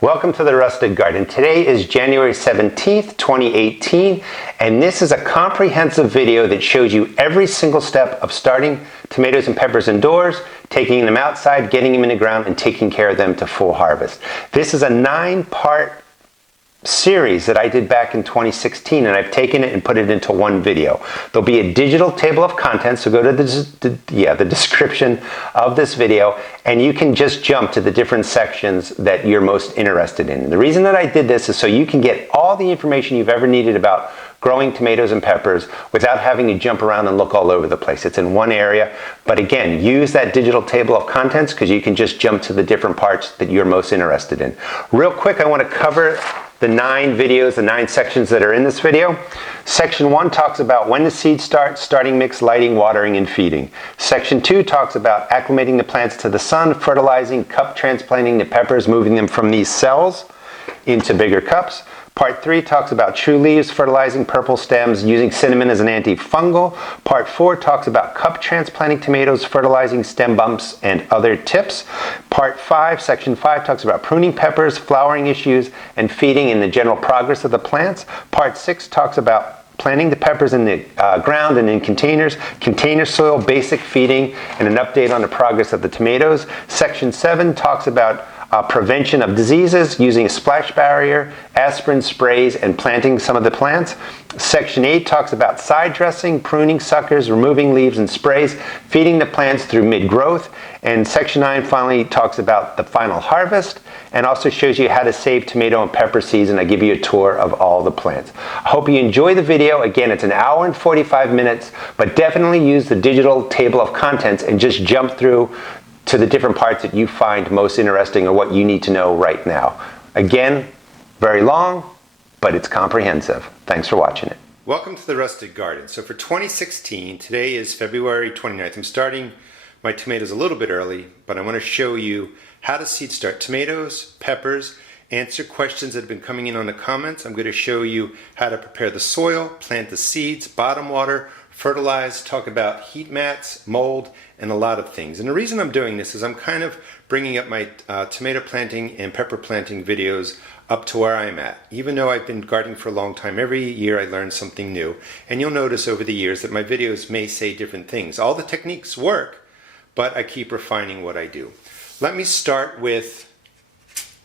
Welcome to the Rustic Garden. Today is January 17th, 2018, and this is a comprehensive video that shows you every single step of starting tomatoes and peppers indoors, taking them outside, getting them in the ground, and taking care of them to full harvest. This is a 9-part series that I did back in 2016, and I've taken it and put it into one video. There'll be a digital table of contents, so go to the description of this video and you can just jump to the different sections that you're most interested in. And the reason that I did this is so you can get all the information you've ever needed about growing tomatoes and peppers without having to jump around and look all over the place. It's in one area, but again, use that digital table of contents because you can just jump to the different parts that you're most interested in. Real quick, I want to cover the 9 videos, the 9 sections that are in this video. Section 1 talks about when to seed start, starting mix, lighting, watering, and feeding. Section 2 talks about acclimating the plants to the sun, fertilizing, cup transplanting the peppers, moving them from these cells into bigger cups. Part 3 talks about true leaves, fertilizing purple stems, using cinnamon as an anti-fungal. Part 4 talks about cup transplanting tomatoes, fertilizing stem bumps, and other tips. Part 5, Section 5 talks about pruning peppers, flowering issues, and feeding and the general progress of the plants. Part 6 talks about planting the peppers in the ground and in containers, container soil, basic feeding, and an update on the progress of the tomatoes. Section 7 talks about prevention of diseases using a splash barrier, aspirin sprays, and planting some of the plants. Section 8 talks about side dressing, pruning suckers, removing leaves and sprays, feeding the plants through mid-growth. And Section 9 finally talks about the final harvest and also shows you how to save tomato and pepper seeds, and I give you a tour of all the plants. I hope you enjoy the video. Again, it's an hour and 45 minutes, but definitely use the digital table of contents and just jump through to the different parts that you find most interesting or what you need to know right now. Again, very long, but it's comprehensive. Thanks for watching it. Welcome to the Rustic Garden. So for 2016, today is February 29th. I'm starting my tomatoes a little bit early, but I want to show you how to seed start tomatoes, peppers, answer questions that have been coming in on the comments. I'm going to show you how to prepare the soil, plant the seeds, bottom water, fertilize, talk about heat mats, mold, and a lot of things. And the reason I'm doing this is I'm kind of bringing up my tomato planting and pepper planting videos up to where I'm at. Even though I've been gardening for a long time, every year I learn something new. And you'll notice over the years that my videos may say different things. All the techniques work, but I keep refining what I do. Let me start with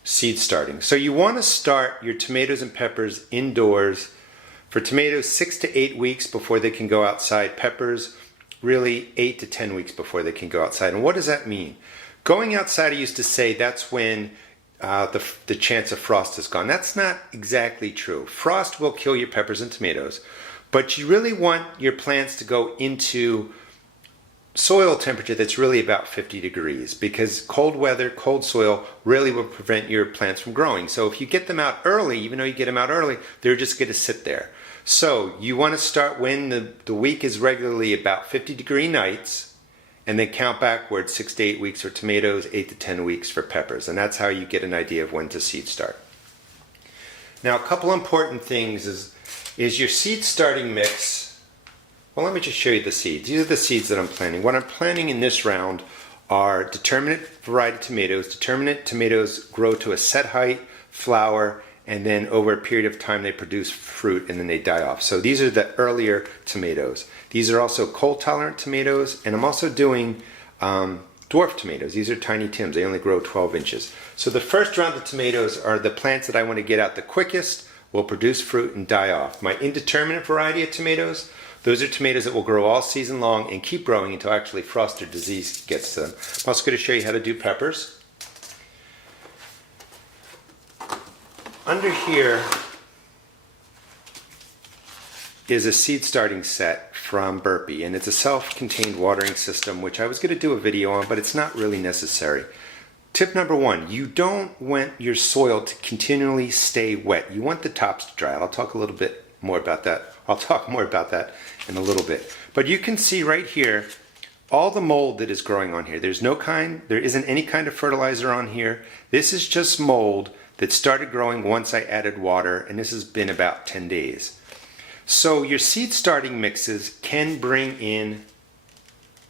seed starting. So you want to start your tomatoes and peppers indoors. For tomatoes, 6 to 8 weeks before they can go outside. Peppers, really 8 to 10 weeks before they can go outside. And what does that mean? Going outside, I used to say that's when the chance of frost is gone. That's not exactly true. Frost will kill your peppers and tomatoes, but you really want your plants to go into soil temperature that's really about 50 degrees because cold weather, cold soil really will prevent your plants from growing. So if you get them out early, even though you get them out early, they're just going to sit there. So you want to start when the week is regularly about 50-degree nights and then count backwards 6 to 8 weeks for tomatoes, 8 to 10 weeks for peppers. And that's how you get an idea of when to seed start. Now a couple important things is your seed starting mix. Well, let me just show you the seeds. These are the seeds that I'm planting. What I'm planting in this round are Determinate variety tomatoes. Determinate tomatoes grow to a set height, flower, and then over a period of time they produce fruit and then they die off. So these are the earlier tomatoes. These are also cold tolerant tomatoes, and I'm also doing dwarf tomatoes. These are tiny Temps. They only grow 12 inches. So the first round of tomatoes are the plants that I want to get out the quickest, will produce fruit and die off. My Indeterminate variety of tomatoes, those are tomatoes that will grow all season long and keep growing until actually frost or disease gets to them. I'm also going to show you how to do peppers. Under here is a seed starting set from Burpee, and it's a self-contained watering system which I was going to do a video on, but it's not really necessary. Tip number 1, you don't want your soil to continually stay wet. You want the tops to dry. I'll talk a little bit more about that. I'll talk more about that in a little bit. But you can see right here all the mold that is growing on here. There isn't any kind of fertilizer on here. This is just mold that started growing once I added water, and this has been about 10 days. So your seed starting mixes can bring in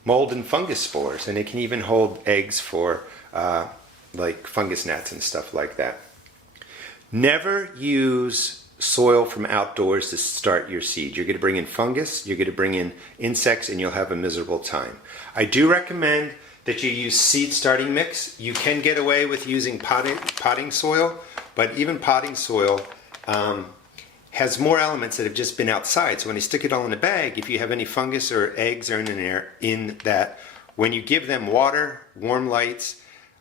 mold and fungus spores, and it can even hold eggs for like fungus gnats and stuff like that. Never use soil from outdoors to start your seed. You're going to bring in fungus, you're going to bring in insects, and you'll have a miserable time. I do recommend that you use seed starting mix. You can get away with using potting soil, but even potting soil has more elements that have just been outside. So when you stick it all in a bag, if you have any fungus or eggs or in that, when you give them water, warm lights,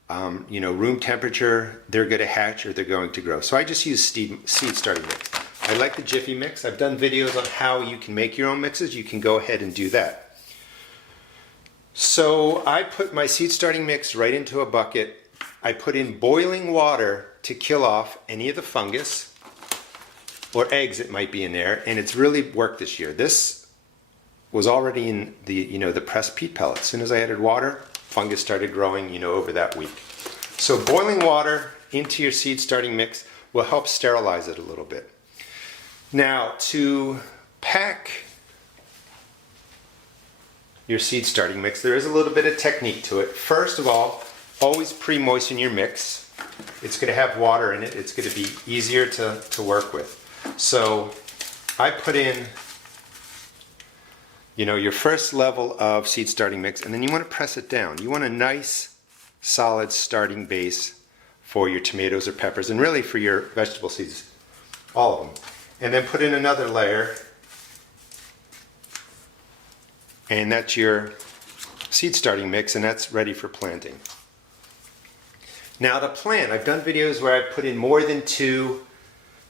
room temperature, they're going to hatch or they're going to grow. So I just use seed starting mix. I like the Jiffy mix. I've done videos on how you can make your own mixes. You can go ahead and do that. So I put my seed starting mix right into a bucket. I put in boiling water to kill off any of the fungus or eggs that might be in there, and it's really worked this year. This was already in the pressed peat pellets. As soon as I added water, fungus started growing, over that week. So boiling water into your seed starting mix will help sterilize it a little bit. Now, to pack your seed starting mix, there is a little bit of technique to it. First of all, always pre-moisten your mix. It's going to have water in it. It's going to be easier to work with. So I put in, your first level of seed starting mix, and then you want to press it down. You want a nice, solid starting base for your tomatoes or peppers, and really for your vegetable seeds, all of them. And then put in another layer, and that's your seed starting mix, and that's ready for planting. Now to plant, I've done videos where I put in more than 2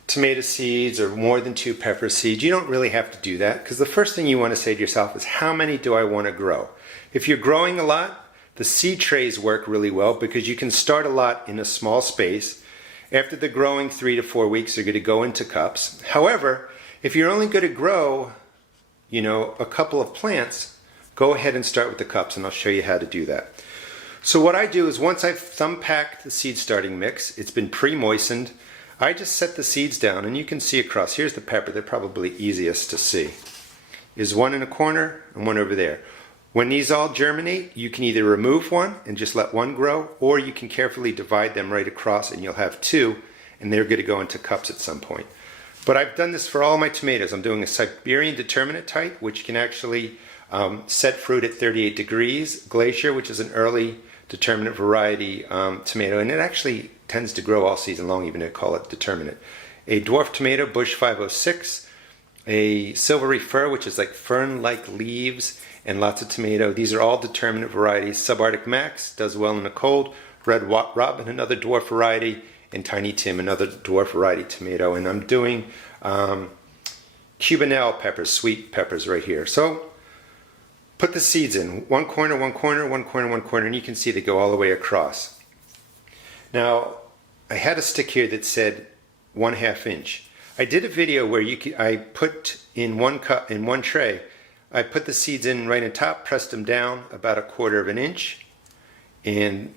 tomato seeds or more than 2 pepper seeds. You don't really have to do that, because the first thing you want to say to yourself is, how many do I want to grow? If you're growing a lot, the seed trays work really well because you can start a lot in a small space. After the growing 3 to 4 weeks, they're going to go into cups. However, if you're only going to grow, a couple of plants, go ahead and start with the cups, and I'll show you how to do that. So what I do is, once I've thumb packed the seed starting mix, it's been pre-moistened, I just set the seeds down, and you can see across. Here's the pepper. They're probably easiest to see. There's one in a corner and one over there. When these all germinate, you can either remove one and just let one grow, or you can carefully divide them right across and you'll have 2, and they're going to go into cups at some point. But I've done this for all my tomatoes. I'm doing a Siberian Determinate type, which can actually set fruit at 38 degrees. Glacier, which is an early Determinate variety tomato, and it actually tends to grow all season long, even to call it Determinate. A dwarf tomato, Bush 506, a silvery fir, which is like fern-like leaves, and lots of tomato. These are all Determinate varieties. Subarctic Max does well in the cold. Red Robin, another dwarf variety, and Tiny Tim, another dwarf variety tomato. And I'm doing Cubanelle peppers, sweet peppers right here. So put the seeds in, one corner, one corner, one corner, one corner, and you can see they go all the way across. Now, I had a stick here that said 1/2 inch. I did a video where I put in one tray, I put the seeds in right on top, pressed them down about 1/4 inch, and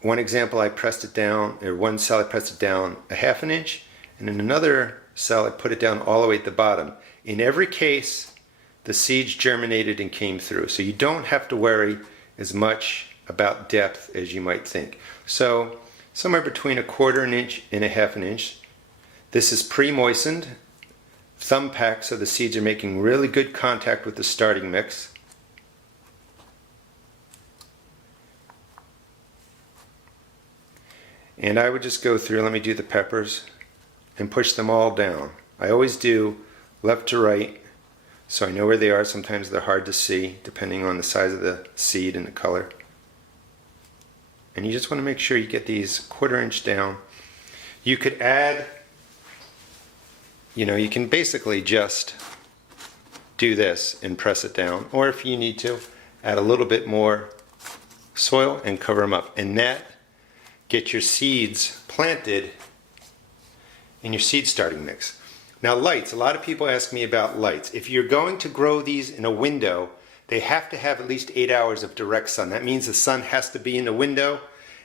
one example I pressed it down, or one cell I pressed it down 1/2 inch, and in another cell I put it down all the way at the bottom. In every case, the seeds germinated and came through, so you don't have to worry as much about depth as you might think. So somewhere between 1/4 inch and 1/2 inch. This is pre-moistened, thumb packed, so the seeds are making really good contact with the starting mix. And I would just go through, let me do the peppers, and push them all down. I always do left to right, so I know where they are. Sometimes they're hard to see, depending on the size of the seed and the color. And you just want to make sure you get these 1/4 inch down. You could add, you can basically just do this and press it down, or if you need to, add a little bit more soil and cover them up, and that gets your seeds planted in your seed starting mix. Now lights, a lot of people ask me about lights. If you're going to grow these in a window, they have to have at least 8 hours of direct sun. That means the sun has to be in the window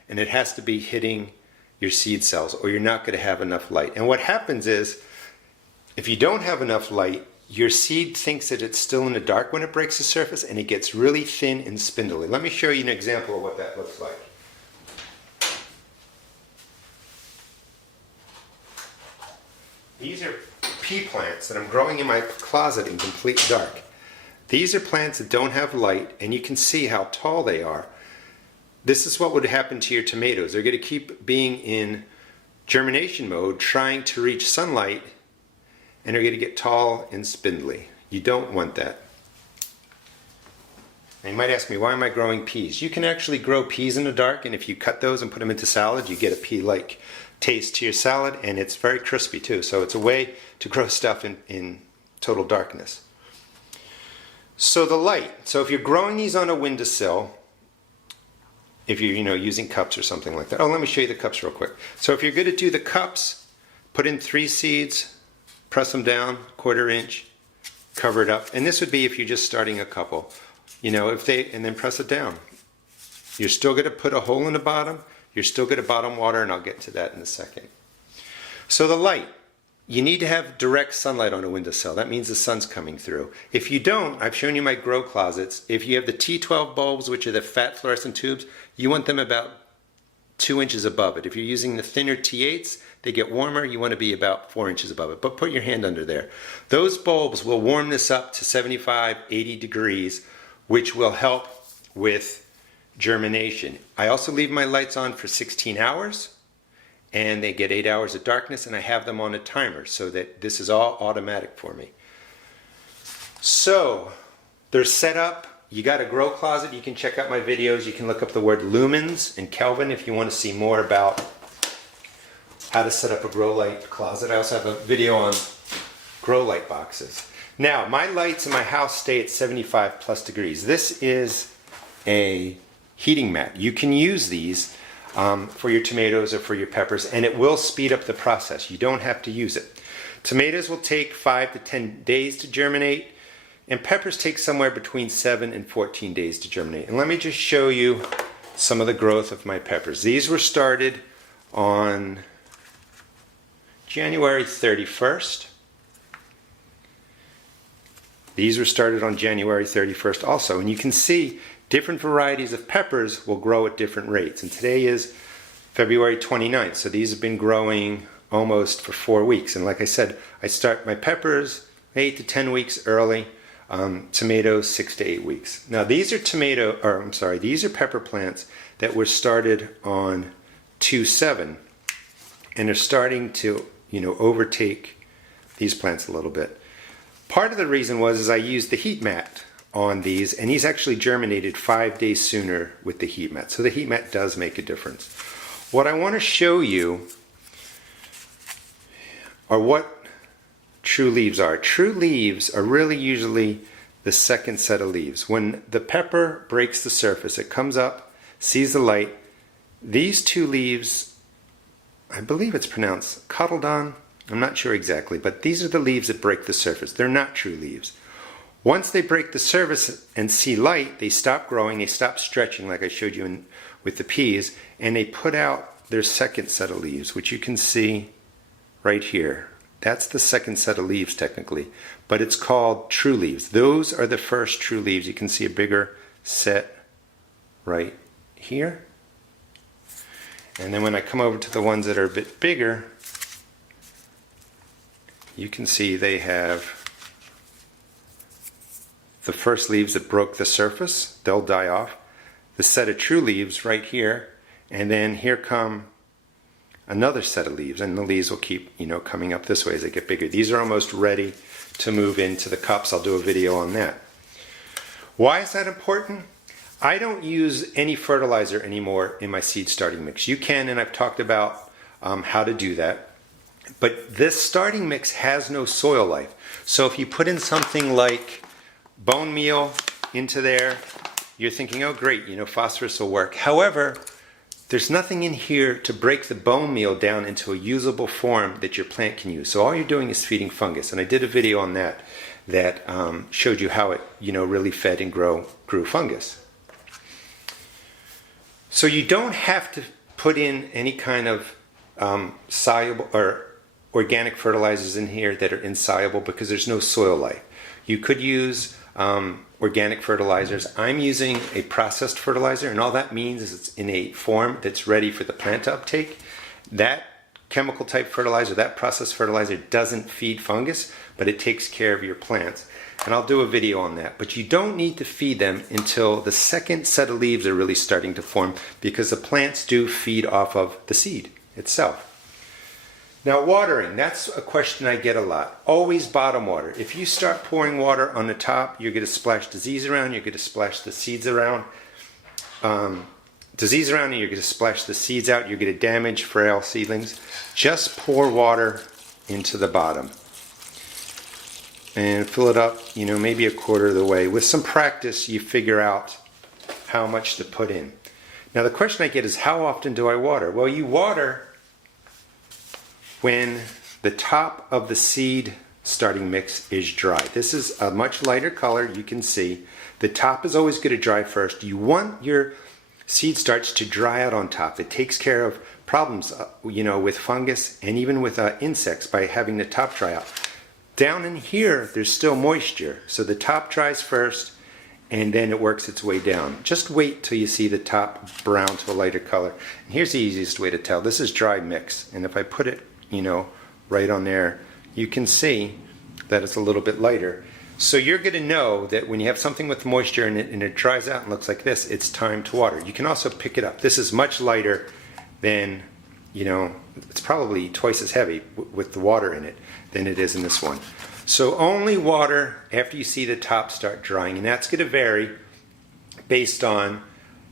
and it has to be hitting your seed cells, or you're not going to have enough light. And what happens is, if you don't have enough light, your seed thinks that it's still in the dark when it breaks the surface, and it gets really thin and spindly. Let me show you an example of what that looks like. These are pea plants that I'm growing in my closet in complete dark. These are plants that don't have light, and you can see how tall they are. This is what would happen to your tomatoes. They're going to keep being in germination mode, trying to reach sunlight, and they're going to get tall and spindly. You don't want that. And you might ask me, why am I growing peas? You can actually grow peas in the dark, and if you cut those and put them into salad, you get a pea-like taste to your salad, and it's very crispy too. So it's a way to grow stuff in total darkness. So the light. So if you're growing these on a windowsill, if you're using cups or something like that. Oh, let me show you the cups real quick. So if you're going to do the cups, put in 3 seeds, press them down, 1/4 inch, cover it up. And this would be if you're just starting a couple. And then press it down. You're still going to put a hole in the bottom. You're still going to bottom water, and I'll get to that in a second. So the light. You need to have direct sunlight on a windowsill. That means the sun's coming through. If you don't, I've shown you my grow closets. If you have the T12 bulbs, which are the fat fluorescent tubes, you want them about 2 inches above it. If you're using the thinner T8s, they get warmer. You want to be about 4 inches above it. But put your hand under there. Those bulbs will warm this up to 75, 80 degrees, which will help with germination. I also leave my lights on for 16 hours. And they get 8 hours of darkness, and I have them on a timer so that this is all automatic for me. So they're set up. You got a grow closet. You can check out my videos. You can look up the word lumens and Kelvin if you want to see more about how to set up a grow light closet. I also have a video on grow light boxes. Now, my lights in my house stay at 75 plus degrees. This is a heating mat. You can use these for your tomatoes or for your peppers, and it will speed up the process. You don't have to use it. Tomatoes will take 5 to 10 days to germinate, and peppers take somewhere between 7 and 14 days to germinate. And let me just show you some of the growth of my peppers. These were started on January 31st. These were started on January 31st also, and you can see different varieties of peppers will grow at different rates. And today is February 29th, so these have been growing almost for 4 weeks. And like I said, I start my peppers 8 to 10 weeks early, tomatoes 6 to 8 weeks. Now these are these are pepper plants that were started on 2/7, and they're starting to overtake these plants a little bit. Part of the reason was I used the heat mat on these, and these actually germinated 5 days sooner with the heat mat. So the heat mat does make a difference. What I want to show you are what true leaves are. True leaves are really usually the second set of leaves. When the pepper breaks the surface, it comes up, sees the light. These 2 leaves, I believe it's pronounced cotyledon, I'm not sure exactly, but these are the leaves that break the surface. They're not true leaves. Once they break the surface and see light, they stop growing, they stop stretching like I showed you with the peas, and they put out their second set of leaves, which you can see right here. That's the second set of leaves technically, but it's called true leaves. Those are the first true leaves. You can see a bigger set right here. And then when I come over to the ones that are a bit bigger, you can see they have the first leaves that broke the surface. They'll die off. The set of true leaves right here, and then here come another set of leaves, and the leaves will keep coming up this way as they get bigger. These are almost ready to move into the cups. I'll do a video on that. Why is that important? I don't use any fertilizer anymore in my seed starting mix. You can, and I've talked about how to do that. But this starting mix has no soil life. So if you put in something like bone meal into there, you're thinking, oh great, phosphorus will work. However, there's nothing in here to break the bone meal down into a usable form that your plant can use. So all you're doing is feeding fungus. And I did a video on that showed you how it really fed and grew fungus. So you don't have to put in any kind of soluble or organic fertilizers in here that are insoluble because there's no soil life. You could use organic fertilizers. I'm using a processed fertilizer, and all that means is it's in a form that's ready for the plant to uptake. That chemical type fertilizer, that processed fertilizer doesn't feed fungus, but it takes care of your plants. And I'll do a video on that. But you don't need to feed them until the second set of leaves are really starting to form, because the plants do feed off of the seed itself. Now watering, that's a question I get a lot. Always bottom water. If you start pouring water on the top, you're going to splash disease around, you're going to splash the seeds around. And you're going to splash the seeds out, you're going to damage frail seedlings. Just pour water into the bottom and fill it up, maybe a quarter of the way. With some practice, you figure out how much to put in. Now the question I get is, how often do I water? Well, you water when the top of the seed starting mix is dry. This is a much lighter color, you can see. The top is always going to dry first. You want your seed starts to dry out on top. It takes care of problems, with fungus and even with insects by having the top dry out. Down in here, there's still moisture. So the top dries first and then it works its way down. Just wait till you see the top brown to a lighter color. And here's the easiest way to tell. This is dry mix. And if I put it, right on there, you can see that it's a little bit lighter. So you're going to know that when you have something with moisture and it dries out and looks like this, it's time to water. You can also pick it up. This is much lighter than, it's probably twice as heavy with the water in it than it is in this one. So only water after you see the top start drying, and that's going to vary based on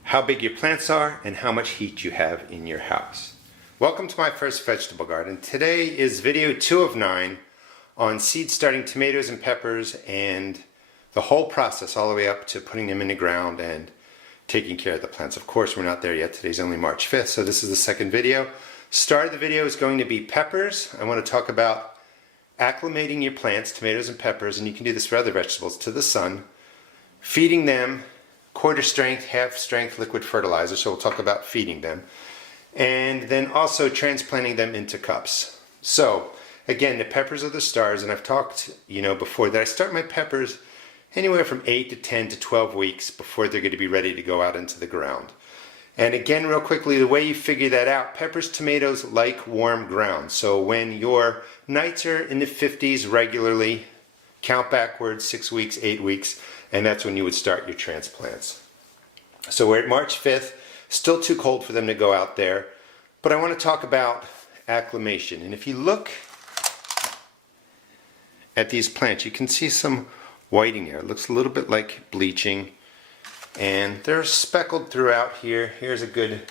how big your plants are and how much heat you have in your house. Welcome to my first vegetable garden. Today is video 2 of 9 on seed starting tomatoes and peppers and the whole process all the way up to putting them in the ground and taking care of the plants. Of course, we're not there yet. Today's only March 5th, so this is the second video. Start of the video is going to be peppers. I want to talk about acclimating your plants, tomatoes and peppers, and you can do this for other vegetables, to the sun, feeding them quarter strength, half strength liquid fertilizer, so we'll talk about feeding them, and then also transplanting them into cups. So again, the peppers are the stars, and I've talked before that I start my peppers anywhere from 8 to 10 to 12 weeks before they're going to be ready to go out into the ground. And again, real quickly, the way you figure that out, peppers, tomatoes like warm ground. So when your nights are in the 50s regularly, count backwards 6 weeks, 8 weeks, and that's when you would start your transplants. So we're at March 5th, still too cold for them to go out there, but I want to talk about acclimation. And if you look at these plants, you can see some whiting there. It looks a little bit like bleaching, and they're speckled throughout here. Here's a good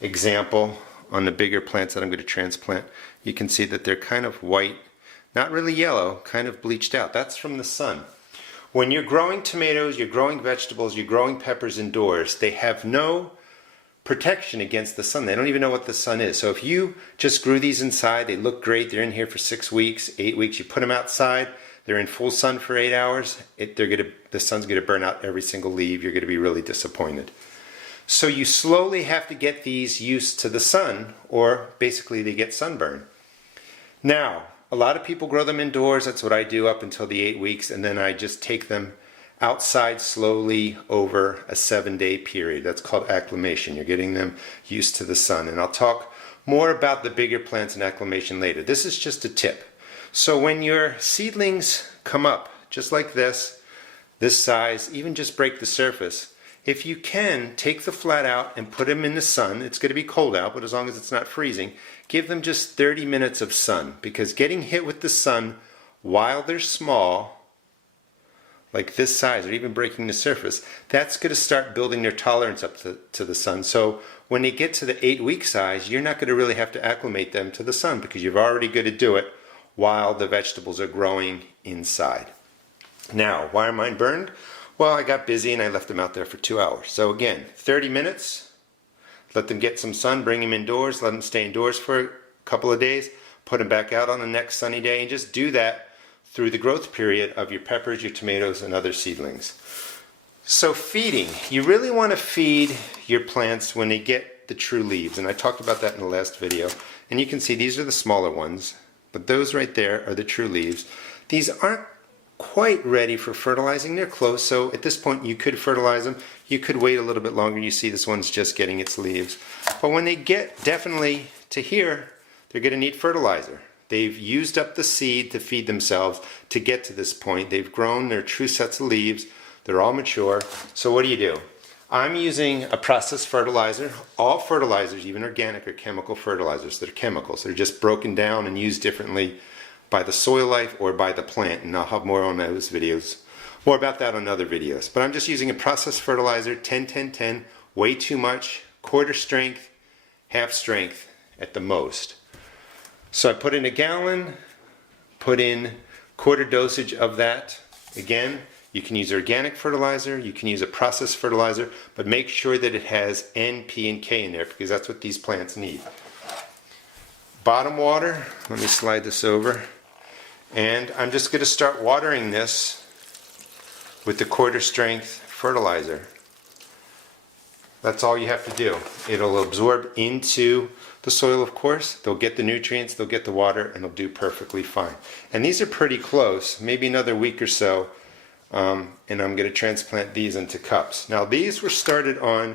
example on the bigger plants that I'm going to transplant. You can see that they're kind of white, not really yellow, kind of bleached out. That's from the sun. When you're growing tomatoes, you're growing vegetables, you're growing peppers indoors, they have no protection against the sun. They don't even know what the sun is. So if you just grew these inside, they look great, they're in here for 6 weeks, 8 weeks, you put them outside, they're in full sun for 8 hours, the sun's going to burn out every single leaf, you're going to be really disappointed. So you slowly have to get these used to the sun, or basically they get sunburn. Now, a lot of people grow them indoors. That's what I do up until the 8 weeks, and then I just take them outside slowly over a 7-day period. That's called acclimation. You're getting them used to the sun. And I'll talk more about the bigger plants and acclimation later. This is just a tip. So when your seedlings come up, just like this size, even just break the surface, if you can, take the flat out and put them in the sun. It's going to be cold out, but as long as it's not freezing, give them just 30 minutes of sun, because getting hit with the sun while they're small, like this size, or even breaking the surface, that's going to start building their tolerance up to the sun. So when they get to the 8-week size, you're not going to really have to acclimate them to the sun, because you've already got to do it while the vegetables are growing inside. Now, why are mine burned? Well, I got busy and I left them out there for 2 hours. So again, 30 minutes, let them get some sun, bring them indoors, let them stay indoors for a couple of days, put them back out on the next sunny day, and just do that through the growth period of your peppers, your tomatoes, and other seedlings. So feeding, you really want to feed your plants when they get the true leaves, and I talked about that in the last video. And you can see these are the smaller ones, but those right there are the true leaves. These aren't quite ready for fertilizing. They're close, so at this point you could fertilize them. You could wait a little bit longer. You see this one's just getting its leaves. But when they get definitely to here, they're going to need fertilizer. They've used up the seed to feed themselves to get to this point. They've grown their true sets of leaves. They're all mature. So what do? I'm using a processed fertilizer. All fertilizers, even organic or chemical fertilizers, they're chemicals. They're just broken down and used differently by the soil life or by the plant. And I'll have more on those videos. More about that on other videos. But I'm just using a processed fertilizer, 10-10-10, way too much, quarter strength, half strength at the most. So I put in a gallon, put in quarter dosage of that. Again, you can use organic fertilizer, you can use a processed fertilizer, but make sure that it has N, P, and K in there because that's what these plants need. Bottom water, let me slide this over. And I'm just going to start watering this with the quarter strength fertilizer. That's all you have to do. It'll absorb into the soil, of course. They'll get the nutrients, they'll get the water, and they'll do perfectly fine. And these are pretty close, maybe another week or so, and I'm going to transplant these into cups. Now these were started on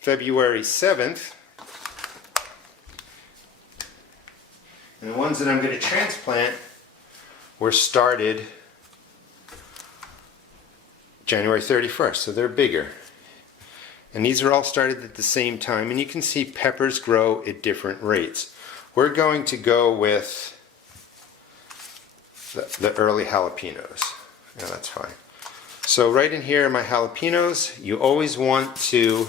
February 7th, and the ones that I'm going to transplant were started January 31st, so they're bigger. And these are all started at the same time, and you can see peppers grow at different rates. We're going to go with the early jalapenos. Yeah, that's fine. So right in here are my jalapenos. You always want to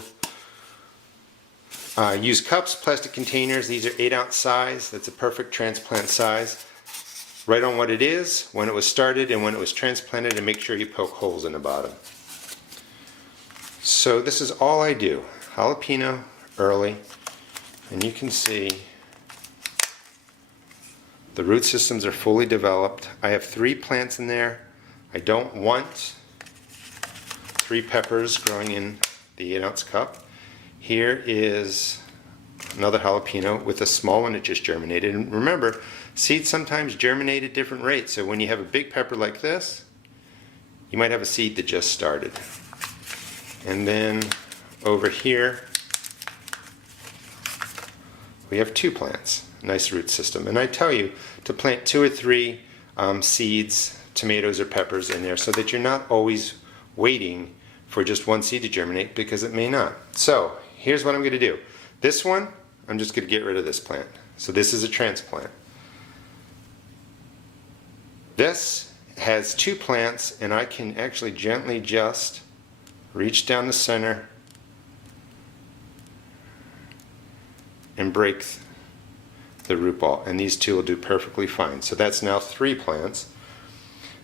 use cups, plastic containers. These are 8-ounce size. That's a perfect transplant size. Right on what it is, when it was started and when it was transplanted, and make sure you poke holes in the bottom. So this is all I do. Jalapeno early, and you can see the root systems are fully developed. I have 3 plants in there. I don't want 3 peppers growing in the 8-ounce cup. Here is another jalapeno with a small one that just germinated. And remember, seeds sometimes germinate at different rates. So when you have a big pepper like this, you might have a seed that just started. And then over here, we have 2 plants. Nice root system. And I tell you to plant 2 or 3 seeds, tomatoes or peppers in there, so that you're not always waiting for just one seed to germinate, because it may not. So here's what I'm going to do. This one, I'm just going to get rid of this plant. So this is a transplant. This has 2 plants, and I can actually gently just reach down the center and break the root ball, and these 2 will do perfectly fine. So that's now 3 plants.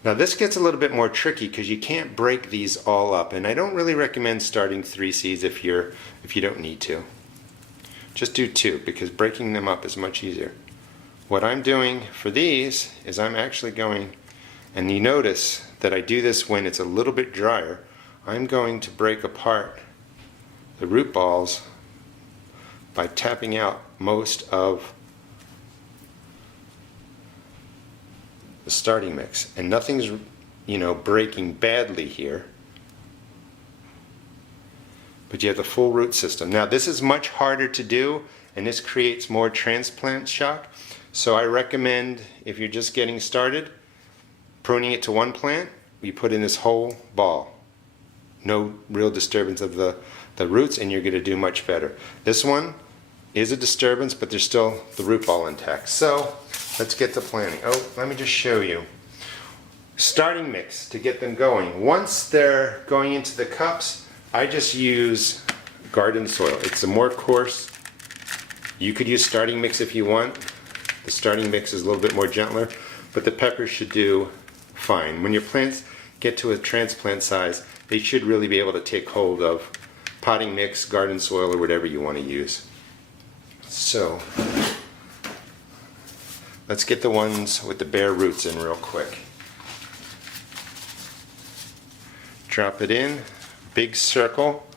Now this gets a little bit more tricky because you can't break these all up, and I don't really recommend starting 3 seeds if you don't need to. Just do 2, because breaking them up is much easier. What I'm doing for these is I'm actually going, and you notice that I do this when it's a little bit drier, I'm going to break apart the root balls by tapping out most of the starting mix. And nothing's, breaking badly here. But you have the full root system. Now this is much harder to do, and this creates more transplant shock. So I recommend, if you're just getting started, pruning it to 1 plant, you put in this whole ball. No real disturbance of the roots, and you're going to do much better. This one is a disturbance, but there's still the root ball intact. So let's get to planting. Oh, let me just show you. Starting mix to get them going. Once they're going into the cups, I just use garden soil. It's a more coarse. You could use starting mix if you want. The starting mix is a little bit more gentler, but the peppers should do fine. When your plants get to a transplant size, they should really be able to take hold of potting mix, garden soil, or whatever you want to use. So let's get the ones with the bare roots in real quick. Drop it in, big circle.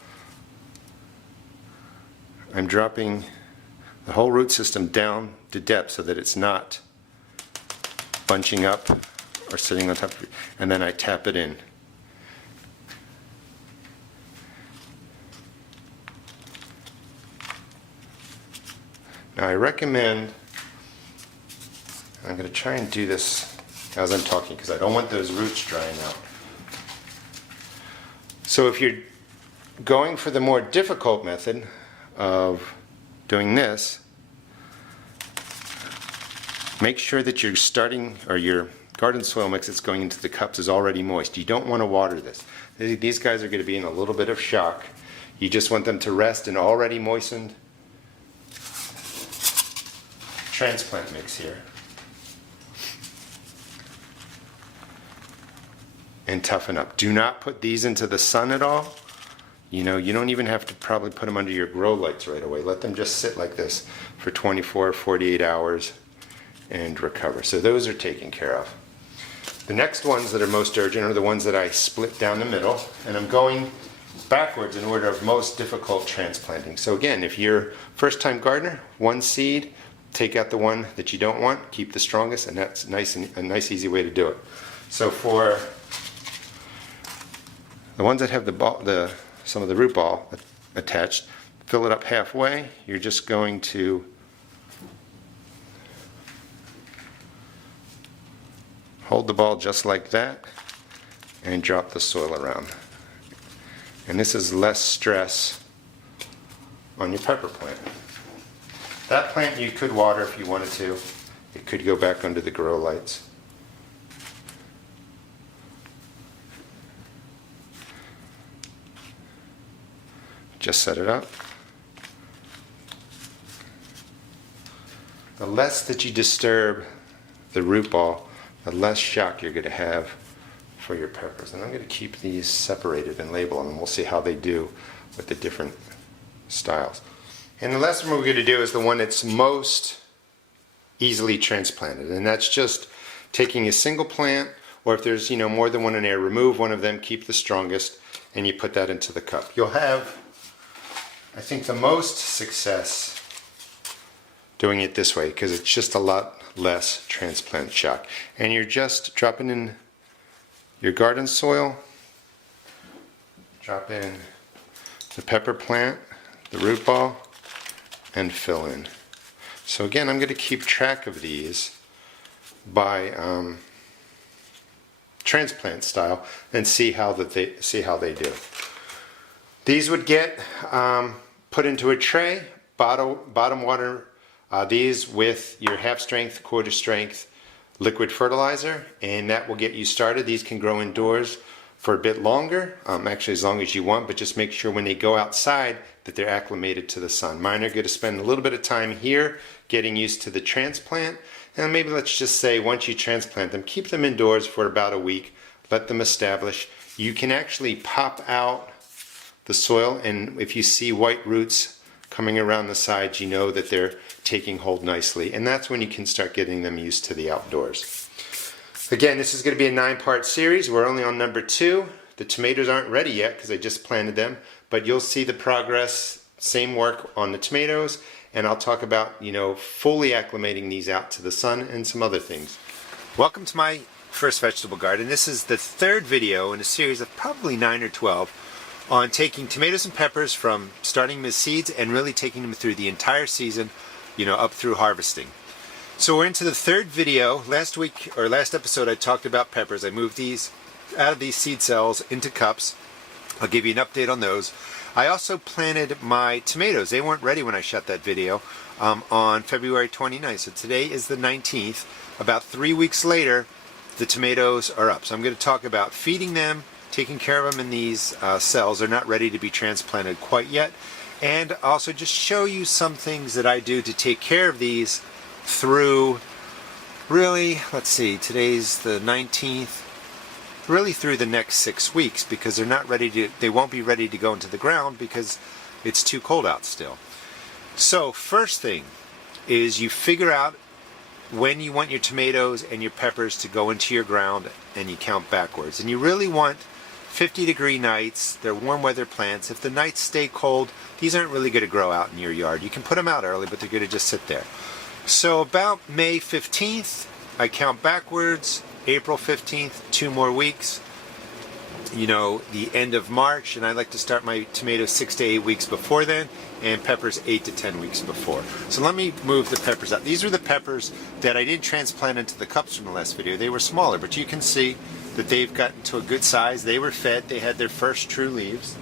I'm dropping the whole root system down to depth so that it's not bunching up or sitting on top of it, and then I tap it in. Now I recommend I'm going to try and do this as I'm talking because I don't want those roots drying out. So if you're going for the more difficult method of doing this, make sure that you're starting, or your garden soil mix that's going into the cups is already moist. You don't want to water this. These guys are going to be in a little bit of shock. You just want them to rest in already moistened transplant mix here. And toughen up. Do not put these into the sun at all. You know, you don't even have to probably put them under your grow lights right away. Let them just sit like this for 24 or 48 hours and recover. So those are taken care of. The next ones that are most urgent are the ones that I split down the middle, and I'm going backwards in order of most difficult transplanting. So again, if you're first-time gardener, one seed, take out the one that you don't want, keep the strongest, and that's a nice easy way to do it. So for the ones that have some of the root ball attached, fill it up halfway. You're just going to hold the ball just like that and drop the soil around. And this is less stress on your pepper plant. That plant you could water if you wanted to. It could go back under the grow lights. Just set it up. The less that you disturb the root ball, the less shock you're going to have for your peppers. And I'm going to keep these separated and label them, and we'll see how they do with the different styles. And the last one we're going to do is the one that's most easily transplanted, and that's just taking a single plant, or if there's more than one in there, remove one of them, keep the strongest, and you put that into the cup. You'll have, I think, the most success doing it this way because it's just a lot less transplant shock. And you're just dropping in your garden soil, drop in the pepper plant, the root ball, and fill in. So again, I'm going to keep track of these by transplant style and see how they do. These would get put into a tray, bottom water these with your half strength, quarter strength liquid fertilizer, and that will get you started. These can grow indoors for a bit longer, actually as long as you want, but just make sure when they go outside that they're acclimated to the sun. Mine are going to spend a little bit of time here getting used to the transplant, and maybe let's just say once you transplant them, keep them indoors for about a week, let them establish. You can actually pop out the soil, and if you see white roots coming around the sides, you know that they're taking hold nicely, and that's when you can start getting them used to the outdoors. Again, this is going to be a 9-part series. We're only on number 2. The tomatoes aren't ready yet because I just planted them, but you'll see the progress, same work on the tomatoes, and I'll talk about, fully acclimating these out to the sun and some other things. Welcome to my first vegetable garden. This is the 3rd video in a series of probably 9 or 12 on taking tomatoes and peppers from starting them as seeds and really taking them through the entire season, up through harvesting. So we're into the 3rd video. Last episode I talked about peppers. I moved these out of these seed cells into cups. I'll give you an update on those. I also planted my tomatoes. They weren't ready when I shot that video on February 29th. So today is the 19th. About 3 weeks later, the tomatoes are up. So I'm going to talk about feeding them, taking care of them in these cells. They're not ready to be transplanted quite yet. And also just show you some things that I do to take care of these through, really, let's see, today's the 19th, really through the next 6 weeks, because they won't be ready to go into the ground because it's too cold out still. So first thing is you figure out when you want your tomatoes and your peppers to go into your ground, and you count backwards. And you really want 50-degree nights. They're warm weather plants. If the nights stay cold, these aren't really going to grow out in your yard. You can put them out early, but they're going to just sit there. So about May 15th, I count backwards. April 15th, 2 more weeks. you know, the end of March, and I like to start my tomatoes 6 to 8 weeks before then, and peppers 8 to 10 weeks before. So let me move the peppers out. These are the peppers that I didn't transplant into the cups from the last video. They were smaller, but you can see that they've gotten to a good size. They were fed. They had their first true leaves.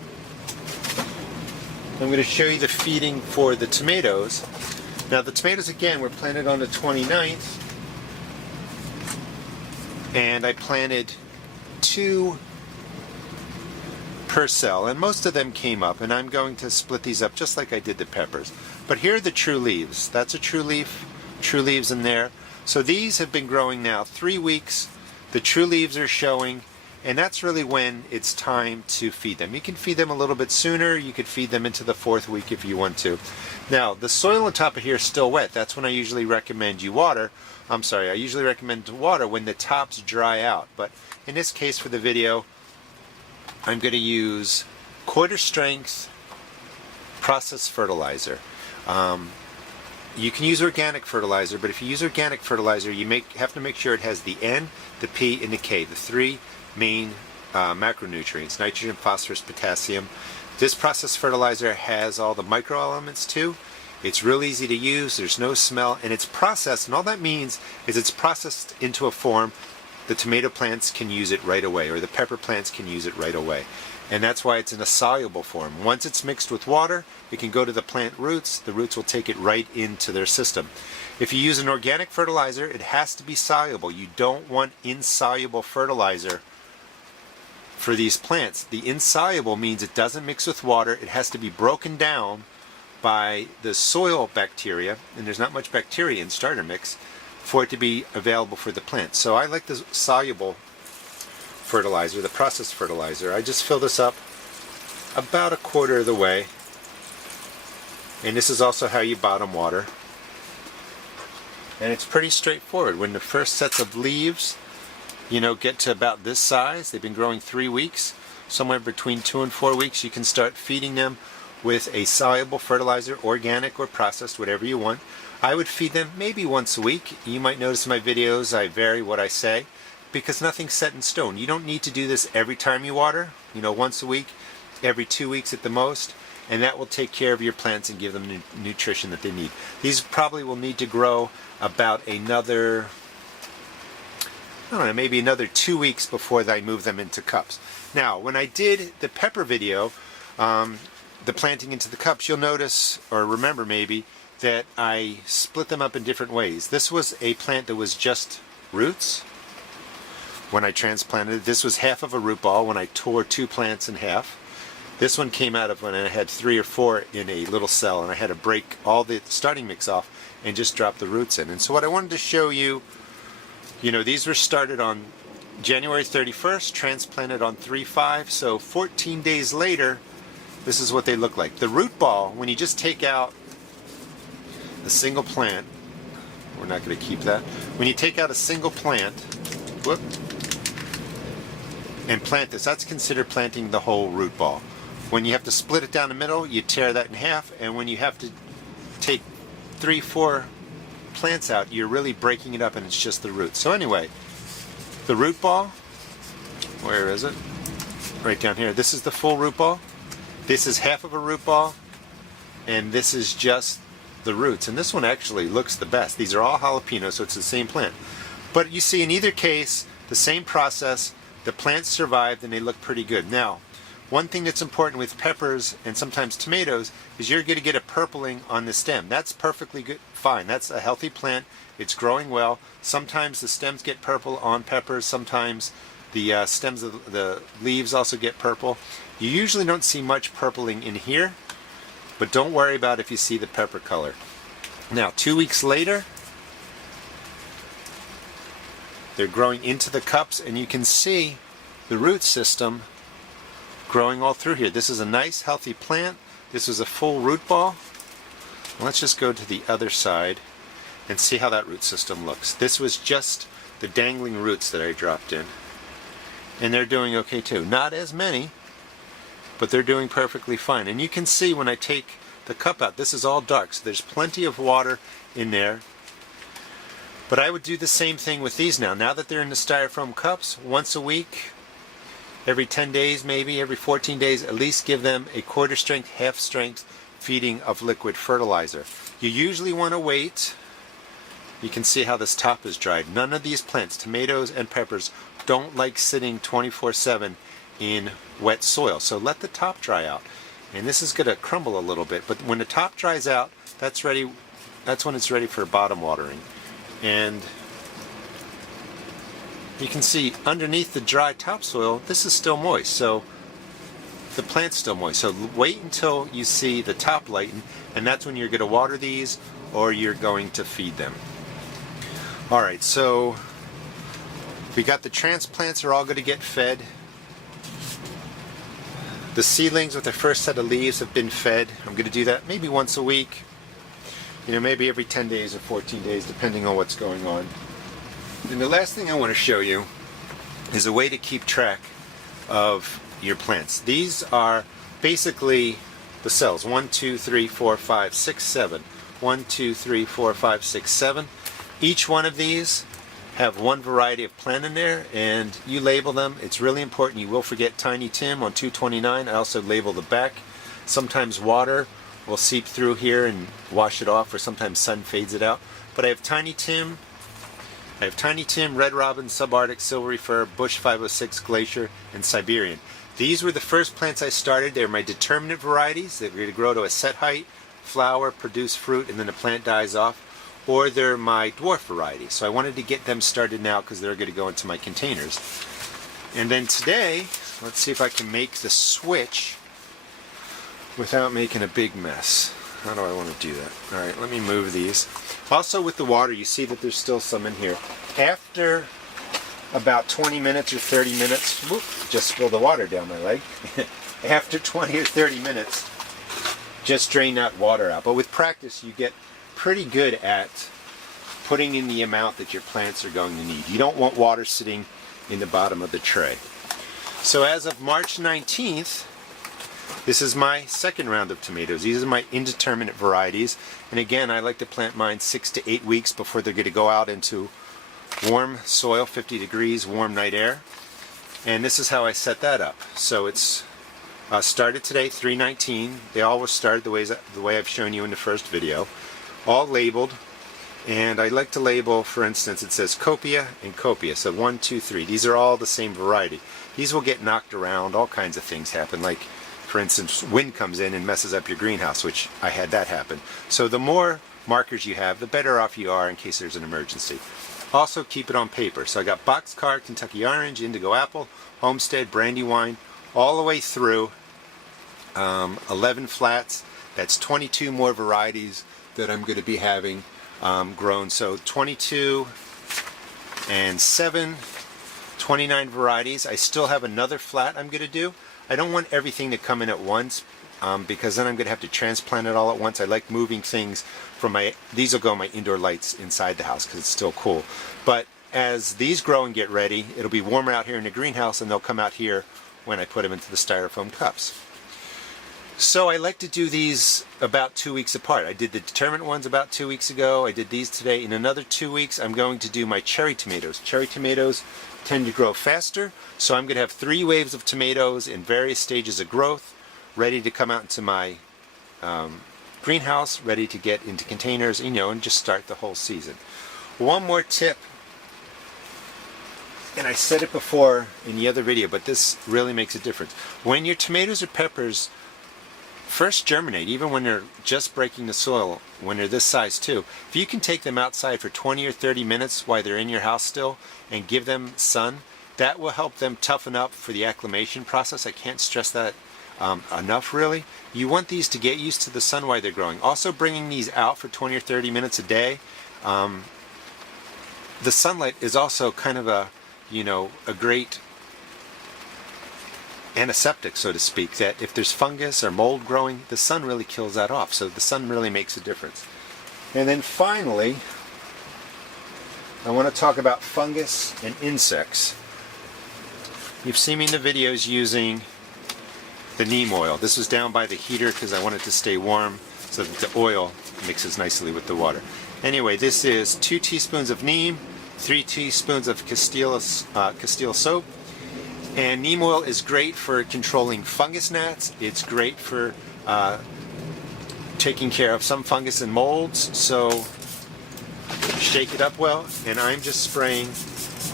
I'm going to show you the feeding for the tomatoes. Now the tomatoes, again, were planted on the 29th, and I planted 2 per cell, and most of them came up, and I'm going to split these up just like I did the peppers. But here are the true leaves. That's a true leaf, true leaves in there. So these have been growing now 3 weeks. The true leaves are showing, and that's really when it's time to feed them. You can feed them a little bit sooner. You could feed them into the 4th week if you want to. Now, the soil on top of here is still wet. That's when I usually recommend you water. I'm sorry, I usually recommend to water when the tops dry out. But in this case for the video, I'm going to use quarter strength processed fertilizer. You can use organic fertilizer, but if you use organic fertilizer, you have to make sure it has the N, the P, and the K, the 3 main macronutrients: nitrogen, phosphorus, potassium. This processed fertilizer has all the microelements too. It's real easy to use, there's no smell, and it's processed, and all that means is it's processed into a form the tomato plants can use it right away, or the pepper plants can use it right away. And that's why it's in a soluble form. Once it's mixed with water, it can go to the plant roots. The roots will take it right into their system. If you use an organic fertilizer, it has to be soluble. You don't want insoluble fertilizer for these plants. The insoluble means it doesn't mix with water. It has to be broken down by the soil bacteria, and there's not much bacteria in starter mix, for it to be available for the plant. So I like the soluble fertilizer, the processed fertilizer. I just fill this up about 1/4 of the way, and this is also how you bottom water. And it's pretty straightforward. When the first sets of leaves, you know, get to about this size, they've been growing 3 weeks, somewhere between 2 and 4 weeks, you can start feeding them with a soluble fertilizer, organic or processed, whatever you want. I would feed them maybe once a week. You might notice in my videos I vary what I say, because nothing's set in stone. You don't need to do this every time you water, you know, once a week, every 2 weeks at the most, and that will take care of your plants and give them the nutrition that they need. These probably will need to grow about another, I don't know, maybe another 2 weeks before I move them into cups. Now, when I did the pepper video, the planting into the cups, you'll notice, or remember maybe, that I split them up in different ways. This was a plant that was just roots when I transplanted it. This was half of a root ball when I tore 2 plants in half. This one came out of when I had 3 or 4 in a little cell, and I had to break all the starting mix off and just drop the roots in. And so what I wanted to show you, you know, these were started on January 31st, transplanted on 3/5, so 14 days later, this is what they look like. The root ball, when you just take out a single plant, we're not going to keep that. When you take out a single plant, whoop, and plant this, that's considered planting the whole root ball. When you have to split it down the middle, you tear that in half, and when you have to take 3, 4 plants out, you're really breaking it up and it's just the roots. So anyway, the root ball, where is it? Right down here. This is the full root ball. This is half of a root ball, and this is just the roots. And this one actually looks the best. These are all jalapenos, so it's the same plant. But you see, in either case, the same process, the plants survived and they look pretty good. Now, one thing that's important with peppers and sometimes tomatoes is you're going to get a purpling on the stem. That's perfectly good, fine. That's a healthy plant. It's growing well. Sometimes the stems get purple on peppers. Sometimes the stems of the leaves also get purple. You usually don't see much purpling in here, but don't worry about if you see the pepper color. Now, 2 weeks later, they're growing into the cups, and you can see the root system growing all through here. This is a nice, healthy plant. This is a full root ball. Let's just go to the other side and see how that root system looks. This was just the dangling roots that I dropped in. And they're doing okay too. Not as many, but they're doing perfectly fine. And you can see when I take the cup out, this is all dark, so there's plenty of water in there. But I would do the same thing with these now. Now that they're in the styrofoam cups, once a week, every 10 days, maybe every 14 days, at least give them a quarter strength, half strength feeding of liquid fertilizer. You usually want to wait. You can see how this top is dried. None of these plants, tomatoes and peppers, don't like sitting 24/7 in wet soil. So let the top dry out. And this is going to crumble a little bit, but when the top dries out, that's ready. That's when it's ready for bottom watering. And you can see underneath the dry topsoil, this is still moist. So the plant's still moist. So wait until you see the top lighten, and that's when you're going to water these or you're going to feed them. All right, so we got the transplants are all going to get fed. The seedlings with their first set of leaves have been fed. I'm going to do that maybe once a week. You know, maybe every 10 days or 14 days, depending on what's going on. And the last thing I want to show you is a way to keep track of your plants. These are basically the cells. 1, 2, 3, 4, 5, 6, 7. 1, 2, 3, 4, 5, 6, 7. Each one of these have one variety of plant in there, and you label them. It's really important. You will forget Tiny Tim on 229. I also label the back. Sometimes water will seep through here and wash it off, or sometimes sun fades it out. But I have Tiny Tim, Red Robin, Subarctic, Silvery Fir, Bush 506, Glacier, and Siberian. These were the first plants I started. They're my Determinate varieties. They're going to grow to a set height, flower, produce fruit, and then the plant dies off. Or they're my dwarf varieties. So I wanted to get them started now because they're going to go into my containers. And then today, let's see if I can make the switch without making a big mess. How do I want to do that? All right, let me move these. Also with the water, you see that there's still some in here. After about 20 minutes or 30 minutes, whoop, just spilled the water down my leg. After 20 or 30 minutes, just drain that water out. But with practice, you get pretty good at putting in the amount that your plants are going to need. You don't want water sitting in the bottom of the tray. So as of March 19th, this is my second round of tomatoes. These are my Indeterminate varieties. And again, I like to plant mine 6 to 8 weeks before they're going to go out into warm soil, 50 degrees, warm night air. And this is how I set that up. So it's started today, 3/19. They all were started the way I've shown you in the first video. All labeled. And I like to label, for instance, it says Copia and Copia. So 1, 2, 3. These are all the same variety. These will get knocked around. All kinds of things happen. Like, for instance, wind comes in and messes up your greenhouse, which I had that happen. So the more markers you have, the better off you are in case there's an emergency. Also keep it on paper. So I got Boxcar, Kentucky Orange, Indigo Apple, Homestead, Brandywine, all the way through 11 flats. That's 22 more varieties that I'm going to be having grown. So 22 and 7, 29 varieties. I still have another flat I'm going to do. I don't want everything to come in at once because then I'm going to have to transplant it all at once. I like moving things from these will go my indoor lights inside the house because it's still cool. But as these grow and get ready, it'll be warmer out here in the greenhouse and they'll come out here when I put them into the styrofoam cups. So I like to do these about 2 weeks apart. I did the Determinate ones about 2 weeks ago. I did these today. In another 2 weeks, I'm going to do my cherry tomatoes. Cherry tomatoes tend to grow faster, so I'm going to have 3 waves of tomatoes in various stages of growth, ready to come out into my greenhouse, ready to get into containers, you know, and just start the whole season. One more tip, and I said it before in the other video, but this really makes a difference. When your tomatoes or peppers first germinate, even when they're just breaking the soil, when they're this size too, if you can take them outside for 20 or 30 minutes while they're in your house still and give them sun, that will help them toughen up for the acclimation process. I can't stress that enough really. You want these to get used to the sun while they're growing. Also bringing these out for 20 or 30 minutes a day. The sunlight is also kind of a great antiseptic, so to speak, that if there's fungus or mold growing, the sun really kills that off. So the sun really makes a difference. And then finally, I want to talk about fungus and insects. You've seen me in the videos using the neem oil. This was down by the heater because I want it to stay warm so that the oil mixes nicely with the water. Anyway, this is 2 teaspoons of neem, 3 teaspoons of Castile soap, And neem oil is great for controlling fungus gnats. It's great for taking care of some fungus and molds. So shake it up well, and I'm just spraying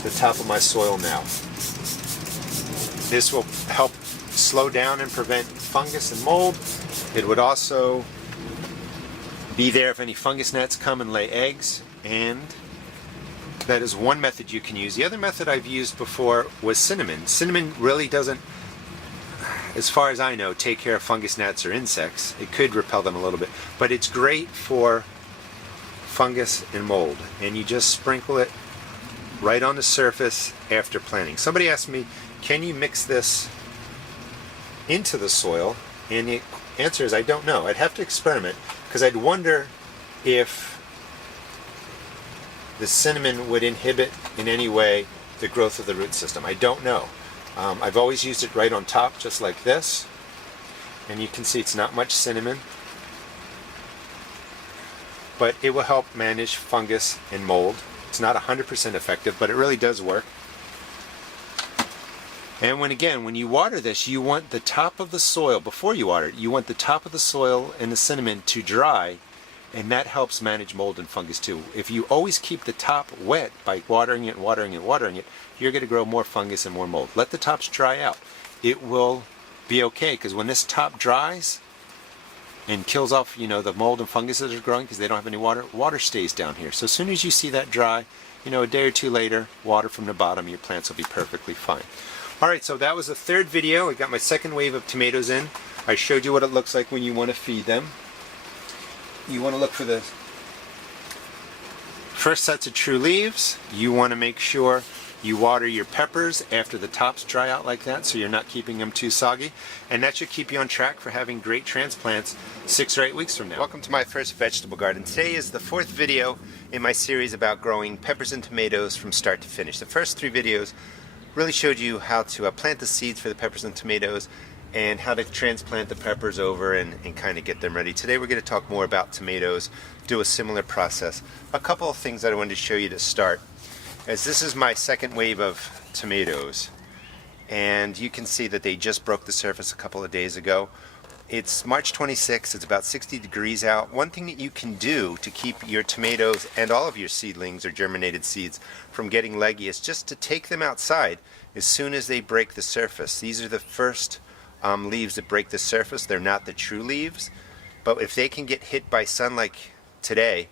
the top of my soil now. This will help slow down and prevent fungus and mold. It would also be there if any fungus gnats come and lay eggs, and that is one method you can use. The other method I've used before was cinnamon. Cinnamon really doesn't, as far as I know, take care of fungus gnats or insects. It could repel them a little bit, but it's great for fungus and mold, and you just sprinkle it right on the surface after planting. Somebody asked me, can you mix this into the soil? And the answer is I don't know. I'd have to experiment, because I'd wonder if the cinnamon would inhibit in any way the growth of the root system. I don't know. I've always used it right on top, just like this, and you can see it's not much cinnamon, but it will help manage fungus and mold. It's not 100% effective, but it really does work. And when you water this, you want the top of the soil, before you water it, you want the top of the soil and the cinnamon to dry, and that helps manage mold and fungus too. If you always keep the top wet by watering it, watering it, watering it, you're going to grow more fungus and more mold. Let the tops dry out. It will be okay, because when this top dries and kills off, the mold and fungus that are growing because they don't have any water, water stays down here. So as soon as you see that dry, a day or two later, water from the bottom, your plants will be perfectly fine. Alright, so that was the third video. I got my second wave of tomatoes in. I showed you what it looks like when you want to feed them. You want to look for the first sets of true leaves. You want to make sure you water your peppers after the tops dry out like that, so you're not keeping them too soggy. And that should keep you on track for having great transplants 6 or 8 weeks from now. Welcome to my first vegetable garden. Today is the fourth video in my series about growing peppers and tomatoes from start to finish. The first 3 videos really showed you how to plant the seeds for the peppers and tomatoes, and how to transplant the peppers over and kind of get them ready. Today we're going to talk more about tomatoes, do a similar process. A couple of things that I wanted to show you to start, as this is my second wave of tomatoes, and you can see that they just broke the surface a couple of days ago. It's March 26th, it's about 60 degrees out. One thing that you can do to keep your tomatoes and all of your seedlings or germinated seeds from getting leggy is just to take them outside as soon as they break the surface. These are the first leaves that break the surface. They're not the true leaves, but if they can get hit by sun like today,